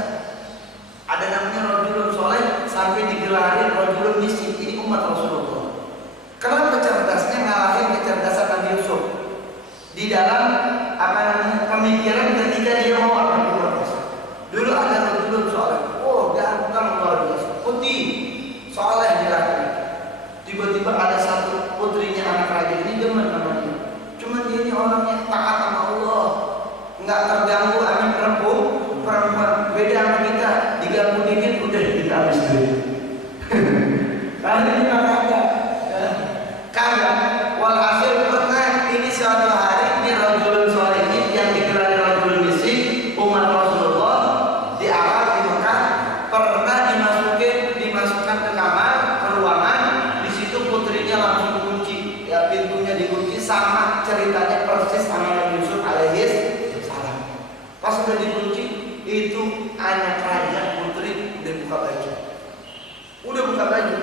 Ada namanya rajulun soleh sampai digelari rajulun miskin. Ini umat Rasulullah. Kenapa cerdasnya ngalahin kecerdasan Nabi Yusuf di dalam pemikiran ketika dia mau akan berproses. Dulu ada rajulun soleh. Oh, ganteng luar biasa, putih, soleh laki-laki. Tiba-tiba ada satu putrinya anak raja ini demen sama dia. Cuma dia ini orangnya taat sama Allah, nggak terganggu sama perempuan. Beda sama kita, diganggu dikit udah kita habis duit. Karena ini kagak. Walhasil pernah ini suatu hari ini rajulun soleh ini yang digelari rajulun miskin umat Rasulullah di Arab di Mekah pernah dimasukkan ke kamar ke ruangan. Di situ putrinya langsung dikunci, ya pintunya dikunci, sama ceritanya persis sama Nabi Yusuf alaihissalam. Pas sudah dikunci itu anak raja putri udah buka baju.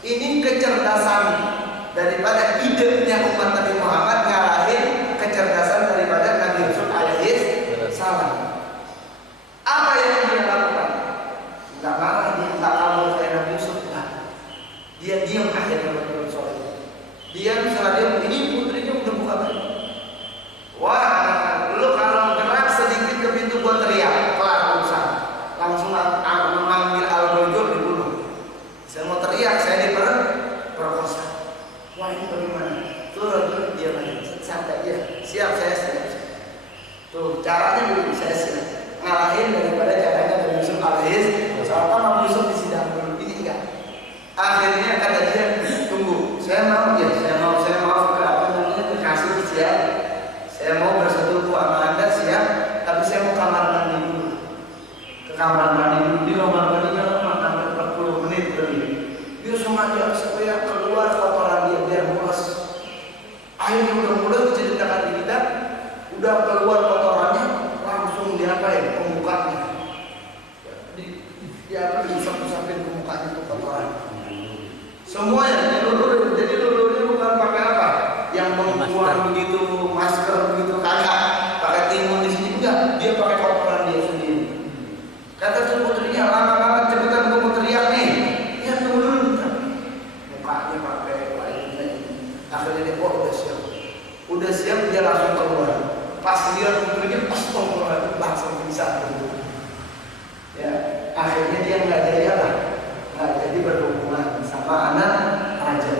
Ini kecerdasan daripada idenya umat Nabi Muhammad ngalahin kecerdasan daripada Nabi Yusuf alaihissalam. Apa yang dia lakukan? Enggak marah, dia enggak kabur kayak Nabi Yusuf. Nah, dia diam akhirnya betul soal itu. Dia setelah dia ini putrinya udah buka baju. Wah, lu kalau gerak sedikit ke pintu buat teriak, kelar urusan. Langsung mengambil al-rajul dibunuh. Saya mau teriak, saya diperkosa. Wah, ini bagaimana? Tuh rajul dia santai dia. Siap, saya siap. Tuh caranya dulu saya siap. Ngalahin daripada caranya Nabi Yusuf alaihissalam. Soalnya Nabi Yusuf disidang dulu, ini enggak. Akhirnya kata dia, tunggu, saya mau ke apa namanya ke kasur siap. Saya mau bersetubuh sama Anda siap, tapi saya mau kamar mandi dulu. Ke kamar mandi dulu, di kamar mandinya lama sampai 40 menit lebih. Dia sengaja supaya keluar kotoran dia biar mulus. Akhirnya udah mulus diceritakan di kita, udah keluar kotorannya langsung diapain pembukanya. Dia diusap-usapin pembukanya itu kotoran. Semuanya dilulurin, jadi lulurnya bukan pakai apa? Yang membuang begitu, masker begitu, kagak pakai timun di sini enggak, dia pakai kotoran dia sendiri. Kata tuh putrinya, lama banget cepetan gue mau teriak nih. Ya tunggu dulu bentar. Mukanya pakai lainnya. Akhirnya dia udah siap dia langsung keluar. Pas dia putrinya pas keluar langsung bisa gitu. Ya akhirnya dia nggak jadi berhubungan sama anak raja.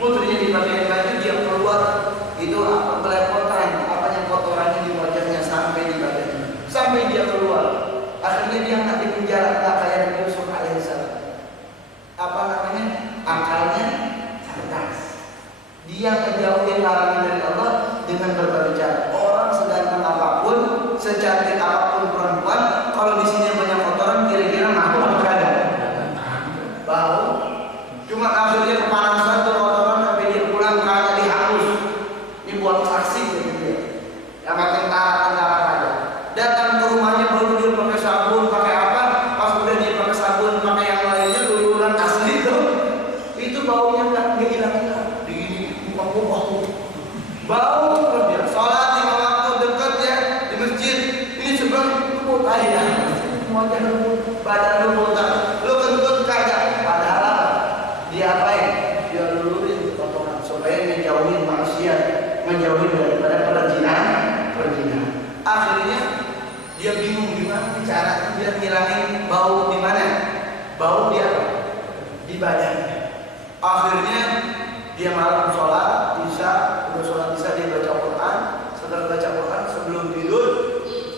Putrinya dipakai baju dia keluar itu apa belepotan, apanya kotorannya di wajahnya sampai di badannya, sampai dia keluar. Akhirnya dia nggak di penjara, nggak kayak Nabi Yusuf alaihissalam. Apa namanya? Akalnya cerdas. Dia menjauhi larangan dari Allah dengan berbagai cara. Orang seganteng apapun, secantik apapun perempuan, kalau di sini banyak kotoran, kira-kira mampu atau kagak? Bau. Cuma akhirnya kepanasan tuh kotoran sampai dia pulang kagak dihapus. Ini buat saksi gitu dia. Yang penting taat aja. Datang ke rumahnya baru dia pakai sabun, pakai apa? Pas udah dia pakai sabun, pakai yang lainnya luluran asli itu baunya nggak hilang-hilang. Bau terus dia sholat 5 waktu dekat ya di masjid. Ini sebelah lembut aja, semuanya lembut, badan lembut, lu kentut kagak. Padahal apa? Dia apain? Dia lulurin kotoran supaya ngejauhin manusia, ngejauhin daripada perjinahan. Akhirnya ibadahnya. Akhirnya dia malam sholat isya, udah sholat isya dia baca Quran. Setelah baca Quran sebelum tidur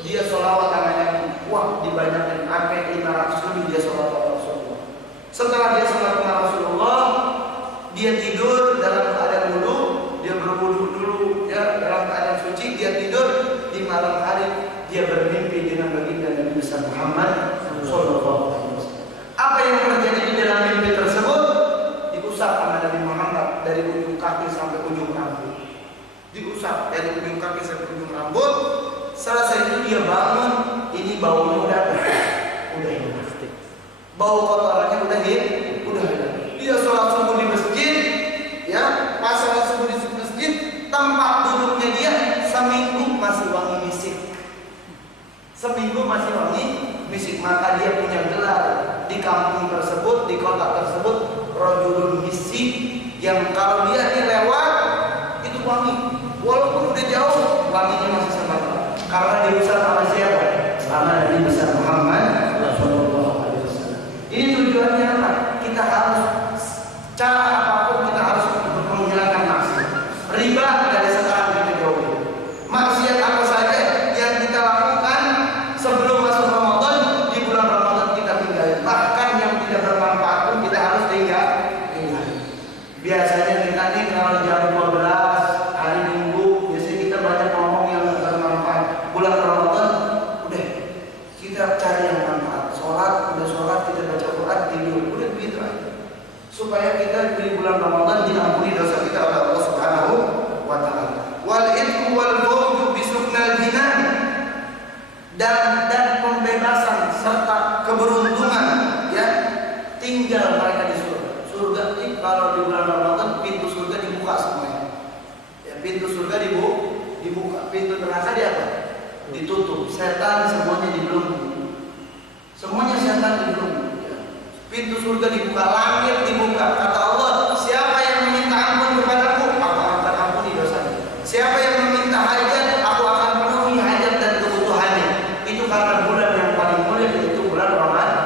dia sholawat tangannya wah dibanyakin sampai 500 lebih dia sholawat Rasulullah. Setelah dia sholawat Rasulullah, dia tidur dalam keadaan wudu, dia berwudu dulu ya dalam keadaan suci, dia tidur di malam hari dia bermimpi dengan baginda Nabi besar Muhammad sallallahu alaihi wasallam. Apa yang terjadi di dalam mimpi tersebut? Diusap sama Nabi Muhammad dari ujung kaki sampai ujung rambut. Diusap dari ujung kaki sampai ujung rambut. Selesai itu dia bangun, ini baunya udah hilang. Bau kotorannya udah hilang. Dia sholat subuh di masjid, ya, pas sholat subuh di masjid, tempat duduknya dia seminggu masih wangi misik. Seminggu masih wangi misik, maka dia punya gelar di kampung tersebut, di kota tersebut, rajulun misik, yang kalau dia lewat itu wangi, walaupun udah jauh wanginya masih sama dia. Karena diusap sama siapa? Sama Nabi besar Muhammad sallallahu alaihi wasallam. Ini tujuannya apa? Kita harus cara apapun kita harus menghilangkan maksiat. Riba dari sekarang kita jauhi. Maksiat apa saja yang kita lakukan sebelum masuk Ramadan, di bulan Ramadan kita tinggalin. Bahkan yang tidak bermanfaat pun kita harus tinggalin. Biasanya kita nih kalau jam 12 hari Minggu, biasanya kita banyak ngomong yang bermanfaat. Bulan Ramadan udah kita cari yang manfaat. Sholat, udah sholat kita baca Quran, tidur, udah begitu aja. Supaya kita di bulan Ramadan diampuni dosa kita oleh Allah Subhanahu wa taala. Wal itqu wal fawzu bi suknal jinan, dan pembebasan serta keberuntungan ya tinggal mereka di surga. Surga ini kalau di bulan Ramadan pintu surga dibuka semuanya. Ya, pintu surga dibuka, pintu neraka dia apa? Ditutup. Setan semuanya dibelenggu. Semuanya setan dibelenggu. Pintu surga dibuka, langit dibuka. Kata Allah, siapa yang meminta ampun kepadaku, aku akan ampuni dosanya. Siapa yang meminta hajat, aku akan penuhi hajat dan kebutuhannya. Itu karena bulan yang paling mulia itu bulan Ramadan.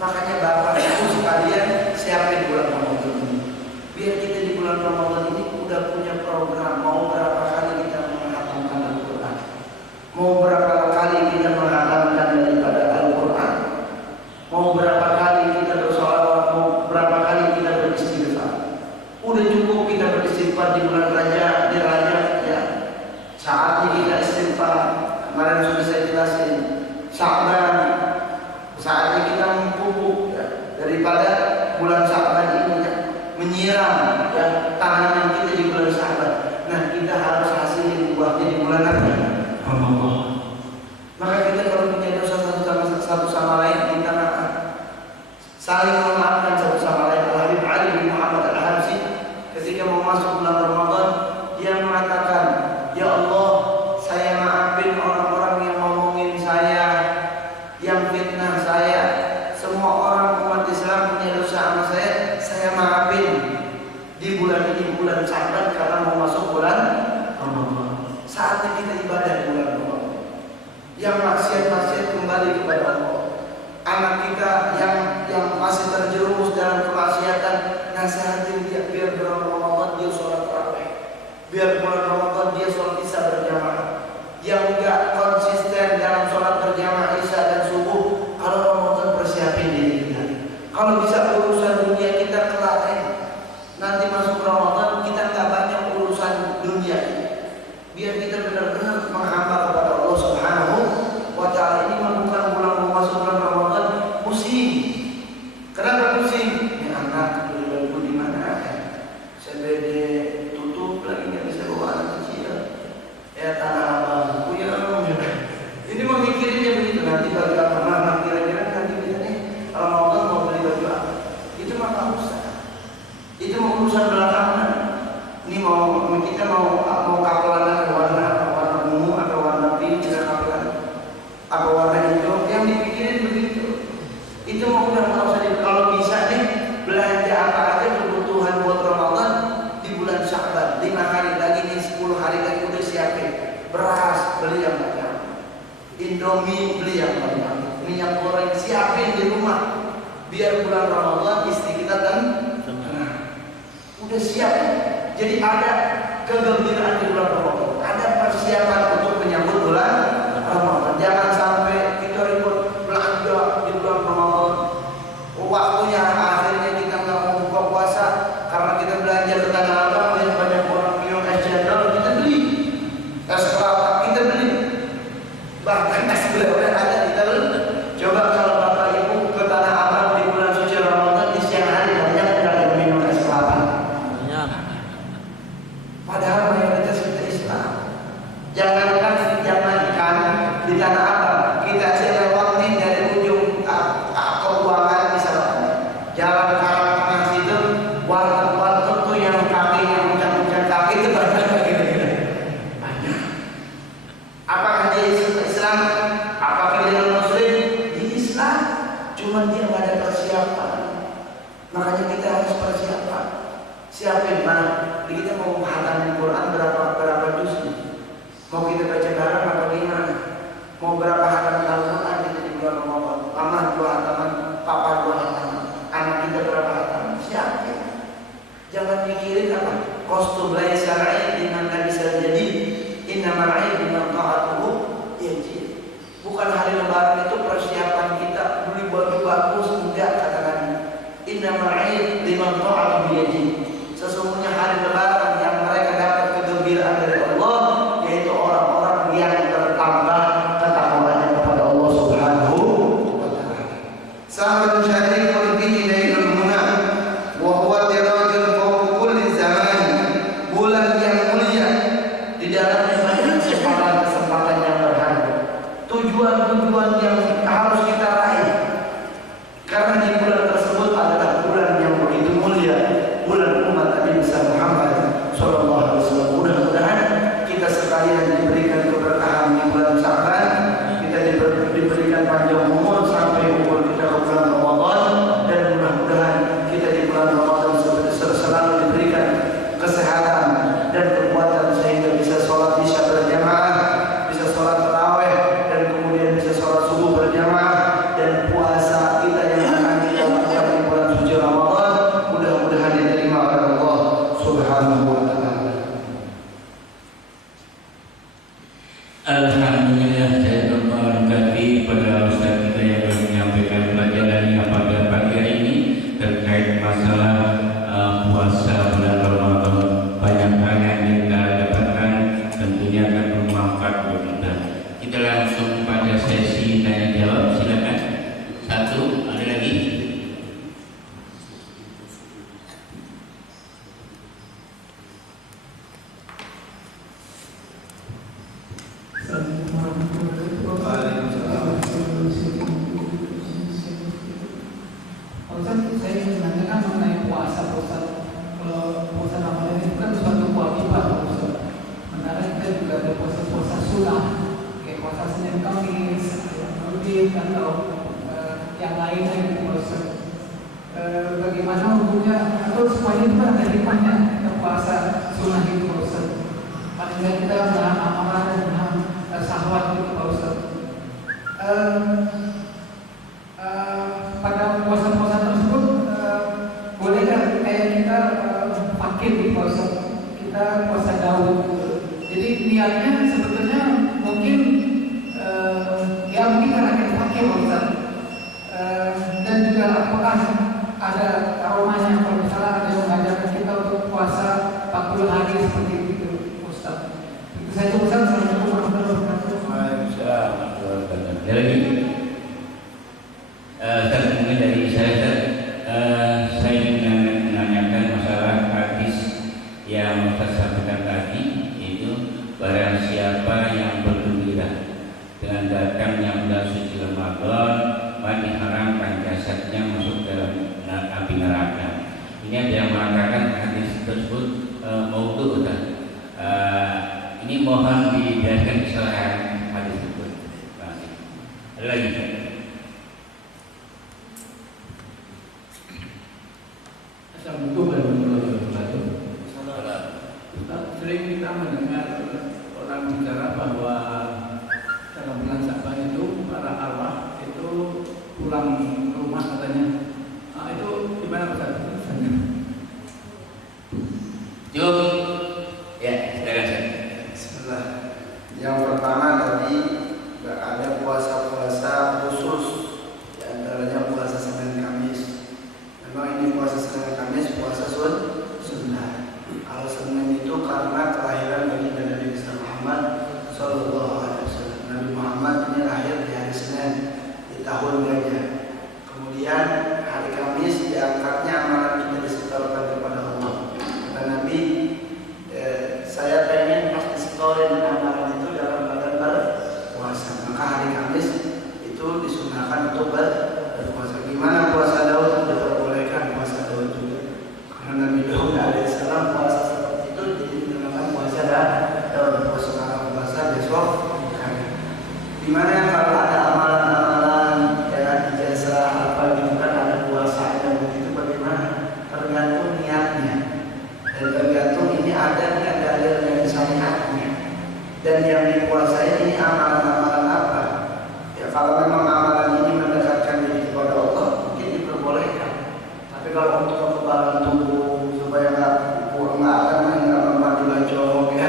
Makanya Bapak Ibu sekalian siapin bulan Ramadan ini. Biar kita di bulan Ramadan ini udah punya program. Mau berapa kali kita menghatamkan Al-Quran, mau berapa kali kita menghatamkan daripada Al-Quran, mau berapa kali kita bersolawat, mau berapa kali kita beristighfar. Udah cukup kita beristighfar di bulan Rajab, di Rajab ya. Saatnya kita istighfar. Kemarin sudah saya jelasin. Sya'ban, saatnya kita mempupuk ya. Daripada bulan Sya'ban ini ya, menyiram ya tanaman kita di bulan Sya'ban. Nah, kita harus hasilin buahnya di bulan apa? Ramadan. Maka kita kalau punya dosa satu sama lain, kita saling memaafkan satu sama lain. Al-Habib Ali bin Muhammad Al-Habsyi ketika mau masuk bulan Ramadan, dia mengatakan, ya Allah, saya maafin orang-orang yang ngomongin saya, yang fitnah saya. Semua orang umat Islam punya dosa sama saya maafin. Di bulan ini, bulan Sya'ban, karena mau masuk bulan Ramadan. Saatnya kita ibadah di bulan Ramadan. Yang maksiat kembali kepada Allah. Anak kita yang masih terjerumus dalam kemaksiatan, nasihatin dia biar bulan Ramadan dia sholat tarawih, biar bulan Ramadan dia sholat isya berjamaah. Yang enggak konsisten dalam sholat berjamaah isya dan subuh, kalau Ramadan persiapin diri kita. Kalau bisa urusan dunia kita kelarin, nanti masuk Ramadan kita nggak banyak urusan dunia. Biar kita benar-benar menghamba kepada Allah Subhanahu wa taala. Ini bukan bulan mau masuk bulan Ramadan pusing. Kenapa pusing? Ini anak beli baju di mana? CBD tutup lagi nggak bisa bawa anak kecil. Ya tanah abang, ya. Ini memikirinnya begitu. Nanti bagi apa? Kira-kira nanti kita nih Ramadan mau beli baju apa? Itu mah nggak usah. Itu mau urusan belakangan. Ini kita mau kapelan warna apa, warna ungu atau warna pink, kita kapelan apa warna hijau, yang dipikirin begitu. Itu mau udah nggak usah. Kalau bisa nih belanja apa aja kebutuhan buat Ramadan di bulan Sya'ban. 5 hari lagi nih, 10 hari lagi udah siapin. Beras beli yang banyak, Indomie beli yang banyak, minyak goreng siapin di rumah. biar bulan Ramadan istri kita tenang. Udah siap. Jadi ada kegembiraan di bulan Ramadan. Ada persiapan untuk menyambut bulan Ramadan. Jangan sampai kita ribut belanja di bulan Ramadan. Waktunya akhirnya kita nggak mau buka puasa karena kita belanja ke Tanah Abang, melihat banyak orang minum es cendol, kita beli. Es kelapa kita beli. Bahkan es gula ada kita beli. Coba kalau Bapak Ibu ke Tanah Abang di bulan suci Ramadan di siang hari banyak yang minum es kelapa. Padahal mayoritas kita Islam. Jangankan di Tanah Abang, kita aja lewat nih dari ujung keuangan misalnya jalan Karangtengah situ, warteg tuh yang kakinya uncang-uncang kaki itu banyak gitu. Banyak. Apakah dia Islam? Apakah dia Muslim? Dia Islam. Cuma dia nggak ada persiapan. Makanya kita harus persiapan. Siapin mana? Kita mau menghafalin Quran berapa juz? Mau kita baca bareng apa gimana? Mau berapa hataman Al-Quran kita di bulan Ramadan? Aman 2 hataman, papa 2 hataman, anak kita berapa hataman? Siapin. Jangan mikirin apa kostum lain syar'i dengan Nabi bisa jadi innamal ilmu man ta'atuhu yajib. Bukan hari lebaran itu persiapan kita beli baju bagus, enggak, kata Nabi. Innamal ilmu liman ta'atuhu yajib. Sesungguhnya hari lebaran yang mereka dapat kegembiraan dari Allah yaitu orang-orang yang bertambah ketakwaannya kepada Allah Subhanahu wa taala. Sahabat syarikul bihi dailul munah wa huwa tirajul fawqa kulli zaman. Bulan yang mulia di dalamnya banyak kesempatan yang berharga. Tujuan-tujuan yang harus kita raih. Karena di bulan tersebut adalah bulan yang begitu mulia, bulan umat Nabi Muhammad sallallahu alaihi wasallam. Mudah-mudahan kita sekalian diberikan keberkahan di bulan Sya'ban, kita diberikan panjang umur sampai umur kita ke bulan Ramadan, dan mudah-mudahan kita di bulan Ramadan selalu diberikan kesehatan dan kekuatan sehingga bisa sholat isya berjamaah, bisa sholat tarawih, dan kemudian bisa sholat subuh berjamaah, dan puasa kita yang akan kita lakukan di bulan suci Ramadan mudah-mudahan diterima oleh Allah Subhanahu wa taala. Alhamdulillah, saya berterima pada Ustaz kita yang telah menyampaikan pelajarannya pada pagi hari ini terkait masalah puasa bulan Ramadan. Banyak hal yang kita dapatkan tentunya akan bermanfaat bagi kita. Kita langsung pada sesi tanya jawab, silakan. Satu, ada lagi? Saya ingin menanyakan mengenai puasa, Ustaz. Kalau puasa Ramadan itu kan suatu kewajiban, Ustaz. Sementara kita juga ada puasa-puasa sunnah, kayak puasa Senin Kamis, Maulid, atau yang lainnya gitu, Ustaz. Bagaimana hukumnya? Atau semuanya itu ada hikmahnya kita puasa sunnah itu, Ustaz. Paling nggak kita menahan amarah dan menahan syahwat gitu, Ustaz. Pada puasa-puasa tersebut boleh kan kayak kita fakir di puasa, kita puasa Daud. Jadi niatnya sebetulnya mungkin ya mungkin karena kita fakir, Ustaz. Dan juga apakah ada aromanya kalau misalnya ada yang mengajarkan kita untuk puasa 40 hari seperti itu, Ustaz. Itu saja, Ustaz. Assalamualaikum warahmatullahi wabarakatuh. Waalaikumsalam warahmatullahi wabarakatuh. Ada lagi? Mungkin dari saya ingin menanyakan masalah hadis yang Ustaz sampaikan tadi, yaitu barang siapa yang bergembira dengan datangnya bulan suci Ramadan, maka diharamkan jasadnya masuk dalam api neraka. Ini ada yang mengatakan hadis tersebut maudhu, Ustaz. Ini mohon dibiarkan kesalahan hadis tersebut. Terima kasih. Ada lagi? Assalamualaikum warahmatullahi wabarakatuh. Sering kita mendengar orang bicara bahwa dalam bulan Sya'ban itu para arwah itu pulang ke rumah katanya Itu gimana Ustaz? Yuk, ya, silakan Ustaz. Bismillah. Yang pertama tadi ada puasa-puasa khusus, di antaranya puasa Senin Kamis. Memang ini puasa Senin Kamis puasa sunnah. Kalau Senin itu karena kelahiran baginda Nabi Muhammad Sallallahu Alaihi Wasallam. Nabi Muhammad ini lahir di hari Senin di tahun gajah. Kemudian hari Kamis diangkatnya amalan kita disetorkan kepada Allah. Kata Nabi, saya pengen pas disetorin amalan itu dalam badan berpuasa. Maka hari Kamis itu disunahkan untuk berpuasa. Gimana puasa Daud? Diperbolehkan puasa Daud juga. Karena Nabi Daud alaihissalam puasa seperti itu, jadi dinamakan puasa Daud. Puasa malam, puasa besok. Gimana kalau ada amalan-amalan ya ijazah apa gitu kan ada puasa dan begitu bagaimana? Tergantung niatnya dan tergantung ini ada nggak dalil yang syariatnya dan yang dipuasai ini amalan-amalan apa? Ya kalau memang amalan ini mendekatkan diri kepada Allah mungkin diperbolehkan. Tapi kalau untuk kekebalan tubuh supaya nggak mati bacok ya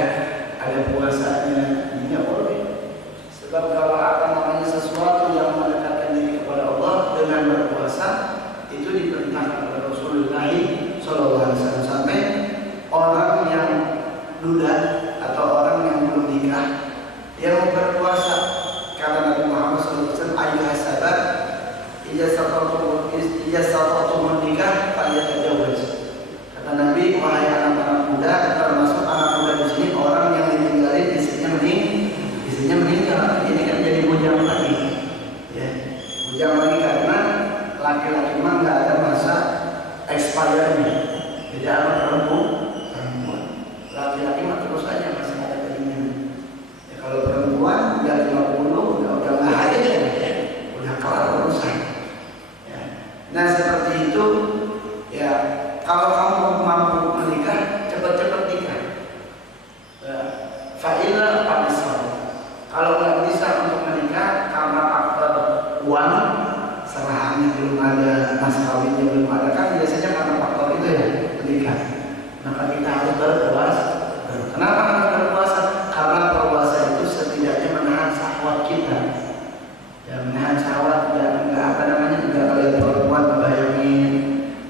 ada puasanya ini nggak boleh. Sebab kalau akan namanya sesuatu yang mendekatkan diri kepada Allah dengan berpuasa itu diperintahkan oleh Rasulullah SAW sampai orang yang duda atau orang yang belum nikah dia mau berpuasa kata Nabi Muhammad SAW ayyuhas sahabat iya satatum nikah falyatazawwaj. Kata Nabi wahai anak-anak muda termasuk anak muda di sini orang yang ditinggalin istrinya meninggal. Ini kan jadi bujang lagi ya. Bujang lagi karena laki-laki mah nggak ada masa expirednya. Jadi anak perempuan laki-laki mah terus aja masih ada keinginan ya. Kalau perempuan udah 50 udah nggak ada ya. Udah kelar urusan ya. Nah seperti itu ya. Kalau kamu mampu menikah cepat-cepat nikah ya. Fa'ila padisal. Kalau nggak bisa untuk menikah karena faktor uang, serahannya belum ada, mas kawinnya belum ada, kan biasanya karena faktor itu ya menikah. Maka kita harus berpuasa. Kenapa harus berpuasa? Karena berpuasa itu setidaknya menahan syahwat kita. Ya menahan syahwat, nggak kalian perempuan membayangin,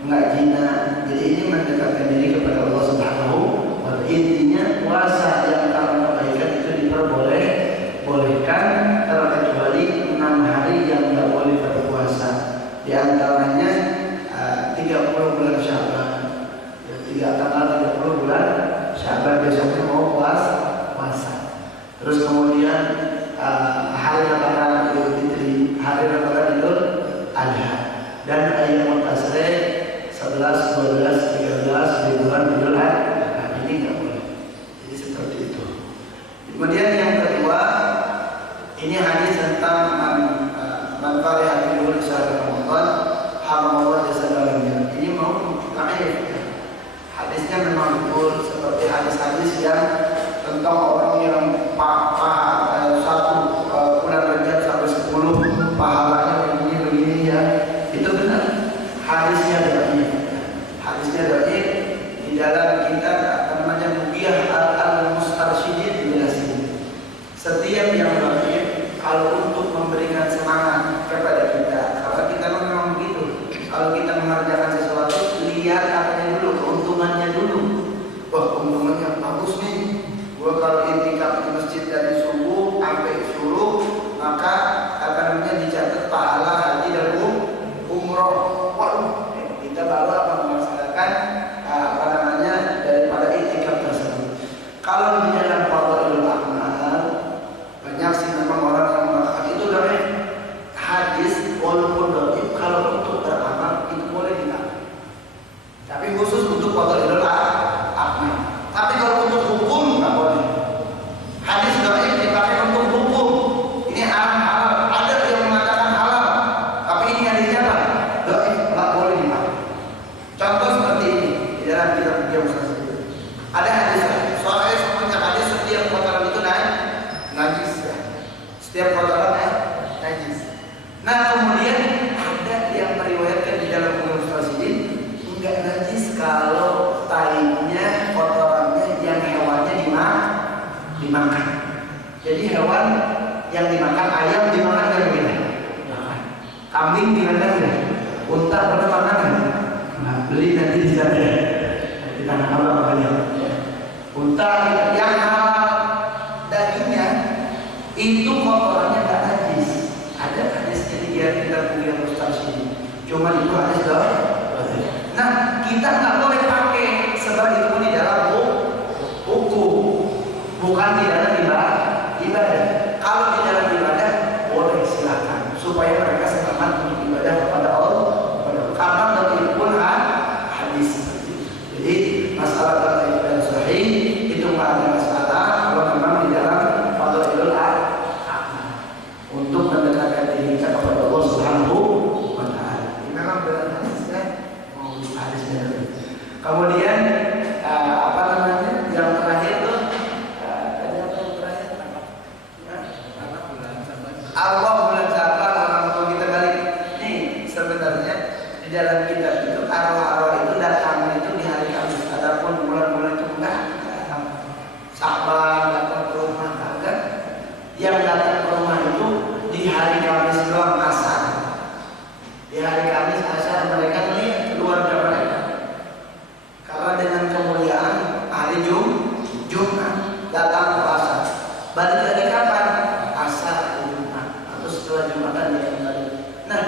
nggak zina. Jadi ini mendekatkan diri kepada Allah Subhanahu wa Ta'ala. Intinya puasa yang karena kebaikan itu diperbolehkan terkecuali 6 hari yang nggak boleh berpuasa. Di antaranya 30 bulan Sya'ban. Ya, tanggal 30 bulan Sya'ban besoknya mau puasa. Terus kemudian hari Ramadan Idul Fitri, hari Ramadan Idul Adha dan Ayyamut Tasyrik 11, 12, 13 di bulan Idul Adha. Ini nggak boleh. Jadi seperti itu. Kemudian yang kedua, ini hadis tentang man qala hadithul syahr Ramadan haram Allah jasa dalamnya. Ini mau taif. Hadisnya memang betul seperti hadis-hadis yang tentang orang yang satu bulan Rajab sampai 10 pahalanya begini ya. Itu benar. Hadisnya dhaif. Di dalam kitab namanya Mughiyah al-Mustarsyidin dijelasin. Setiap yang dhaif kalau untuk memberikan semangat kepada kita, karena kita memang begitu. Kalau kita mengerjakan sesuatu, lihat apanya dulu, keuntungannya dulu. Wah, keuntungannya bagus nih. Gua kalau intikaf di masjid dari subuh sampai suruh, maka dicatat pahala haji dan umroh. Waduh, kita baru akan melaksanakan daripada intikaf tersebut. Kalau di dalam fadhailul a'mal banyak sih memang orang yang mengatakan itu dari hadis walaupun dhaif kalau untuk beramal itu boleh dilakukan. Tapi khusus untuk fadhailul a'mal. Tapi kalau untuk hukum nggak boleh. Hadis dhaif dipakai untuk hukum. Ini halal. Ada yang mengatakan halal. Tapi ini hadisnya apa? Dhaif, nggak boleh dipakai. Contoh seperti ini di dalam kitab Mughiyah. Ada hadis soalnya semuanya dimakan. Jadi hewan yang dimakan, ayam dimakan kan kita. Kambing dimakan kan. Unta pernah makan kan? Nah, beli nanti di sana di tanah Allah makanya. Unta yang halal dagingnya itu kotorannya tak najis. Ada hadis jadi kita punya Ustaz ini. Cuma itu hadis doang. Nah, kita nggak boleh pakai sebab itu pun di dalam hukum, bukan di dalam ibadah. Kalau di dalam ibadah boleh silakan supaya mereka selamat untuk ibadah kepada Allah. Karena lebih pun hadis. Jadi masalah tentang ibadah sahih itu nggak ada masalah kalau memang di dalam fadhilul untuk mendekatkan diri kita kepada Allah Subhanahu wa taala. Ini memang benar hadisnya. Kemudian apa namanya yang terakhir tuh tadi apa yang terakhir? Allah bulan Syaban orang tua kita balik. Nih sebenarnya di dalam kitab itu arwah-arwah itu datang itu di hari Kamis. Adapun bulan-bulan itu enggak. Syaban datang ke rumah kagak. Yang datang ke rumah itu di hari Kamis doang asar. Di hari Kamis asar mereka melihat keluarga mereka. Karena dengan kemuliaan hari Jumat datang ke asar. Balik lagi kapan? Asar Jumat atau setelah Jumatan dia kembali. Nah,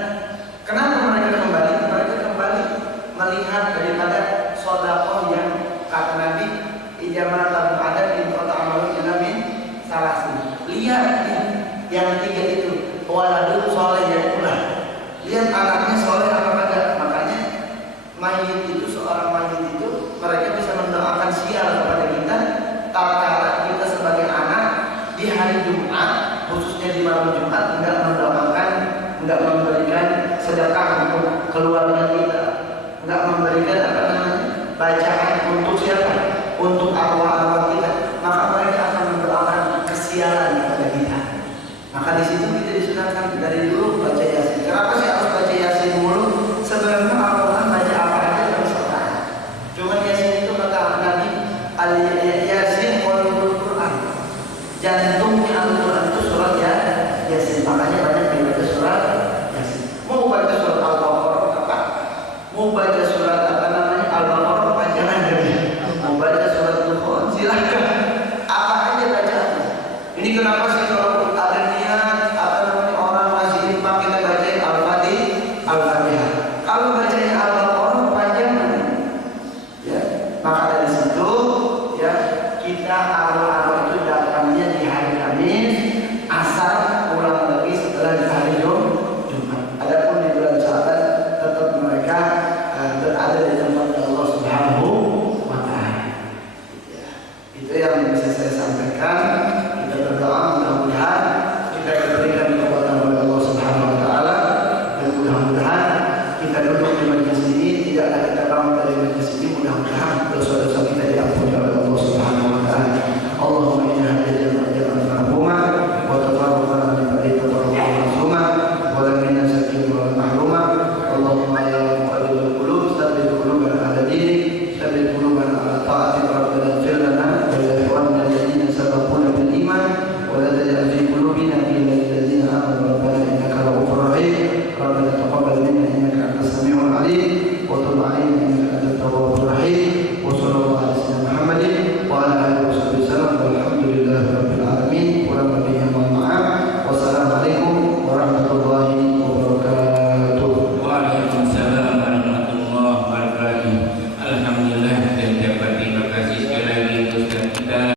kenapa mereka kembali? Mereka kembali melihat daripada sedekah yang kata Nabi ijamah tabu ada di kota amalun ilamin salasi. Lihat nih, yang tiga itu waladun soleh yang pulang. Lihat anaknya soleh apa kagak. Makanya mayit itu, seorang mayit itu mereka bisa mendoakan sial kepada kita tatkala kita sebagai anak di hari Jumat, khususnya di malam Jumat, enggak mendoakan, enggak memberikan sedekah untuk keluarga kita, enggak memberikan apa namanya bacaan untuk siapa? Untuk arwah-arwah kita. Maka mereka akan mendoakan kesialan kepada kita. Maka di situ kita disunahkan dari dulu baca Yasin. Kenapa sih harus baca Yasin dulu? Sebenarnya Al-Quran baca apa aja terserah. Cuma Yasin itu kata Nabi Al-Yasin Qulubul Quran. Jantungnya Al-Quran itu surat Yasin. Makanya banyak dibaca surat Yasin. Mau baca surat Al-Baqarah apa? Mau baca surat apa namanya Al-Baqarah panjangan dari. Mau baca surat Al-Quran silakan. Apa aja baca. Ini kenapa sih kalau ada niat apa namanya orang masih imam kita bacain Al-Fatihah. Kalau bacain Al-Baqarah panjangan. Ya, maka dari situ ya kita arwah-arwah itu datangnya di hari Kamis, asar pulang lagi setelah di hari Jumat. Adapun di bulan Syaban tetap mereka berada di tempat Allah Subhanahu wa taala. Ya, itu yang bisa saya sampaikan. Kita berdoa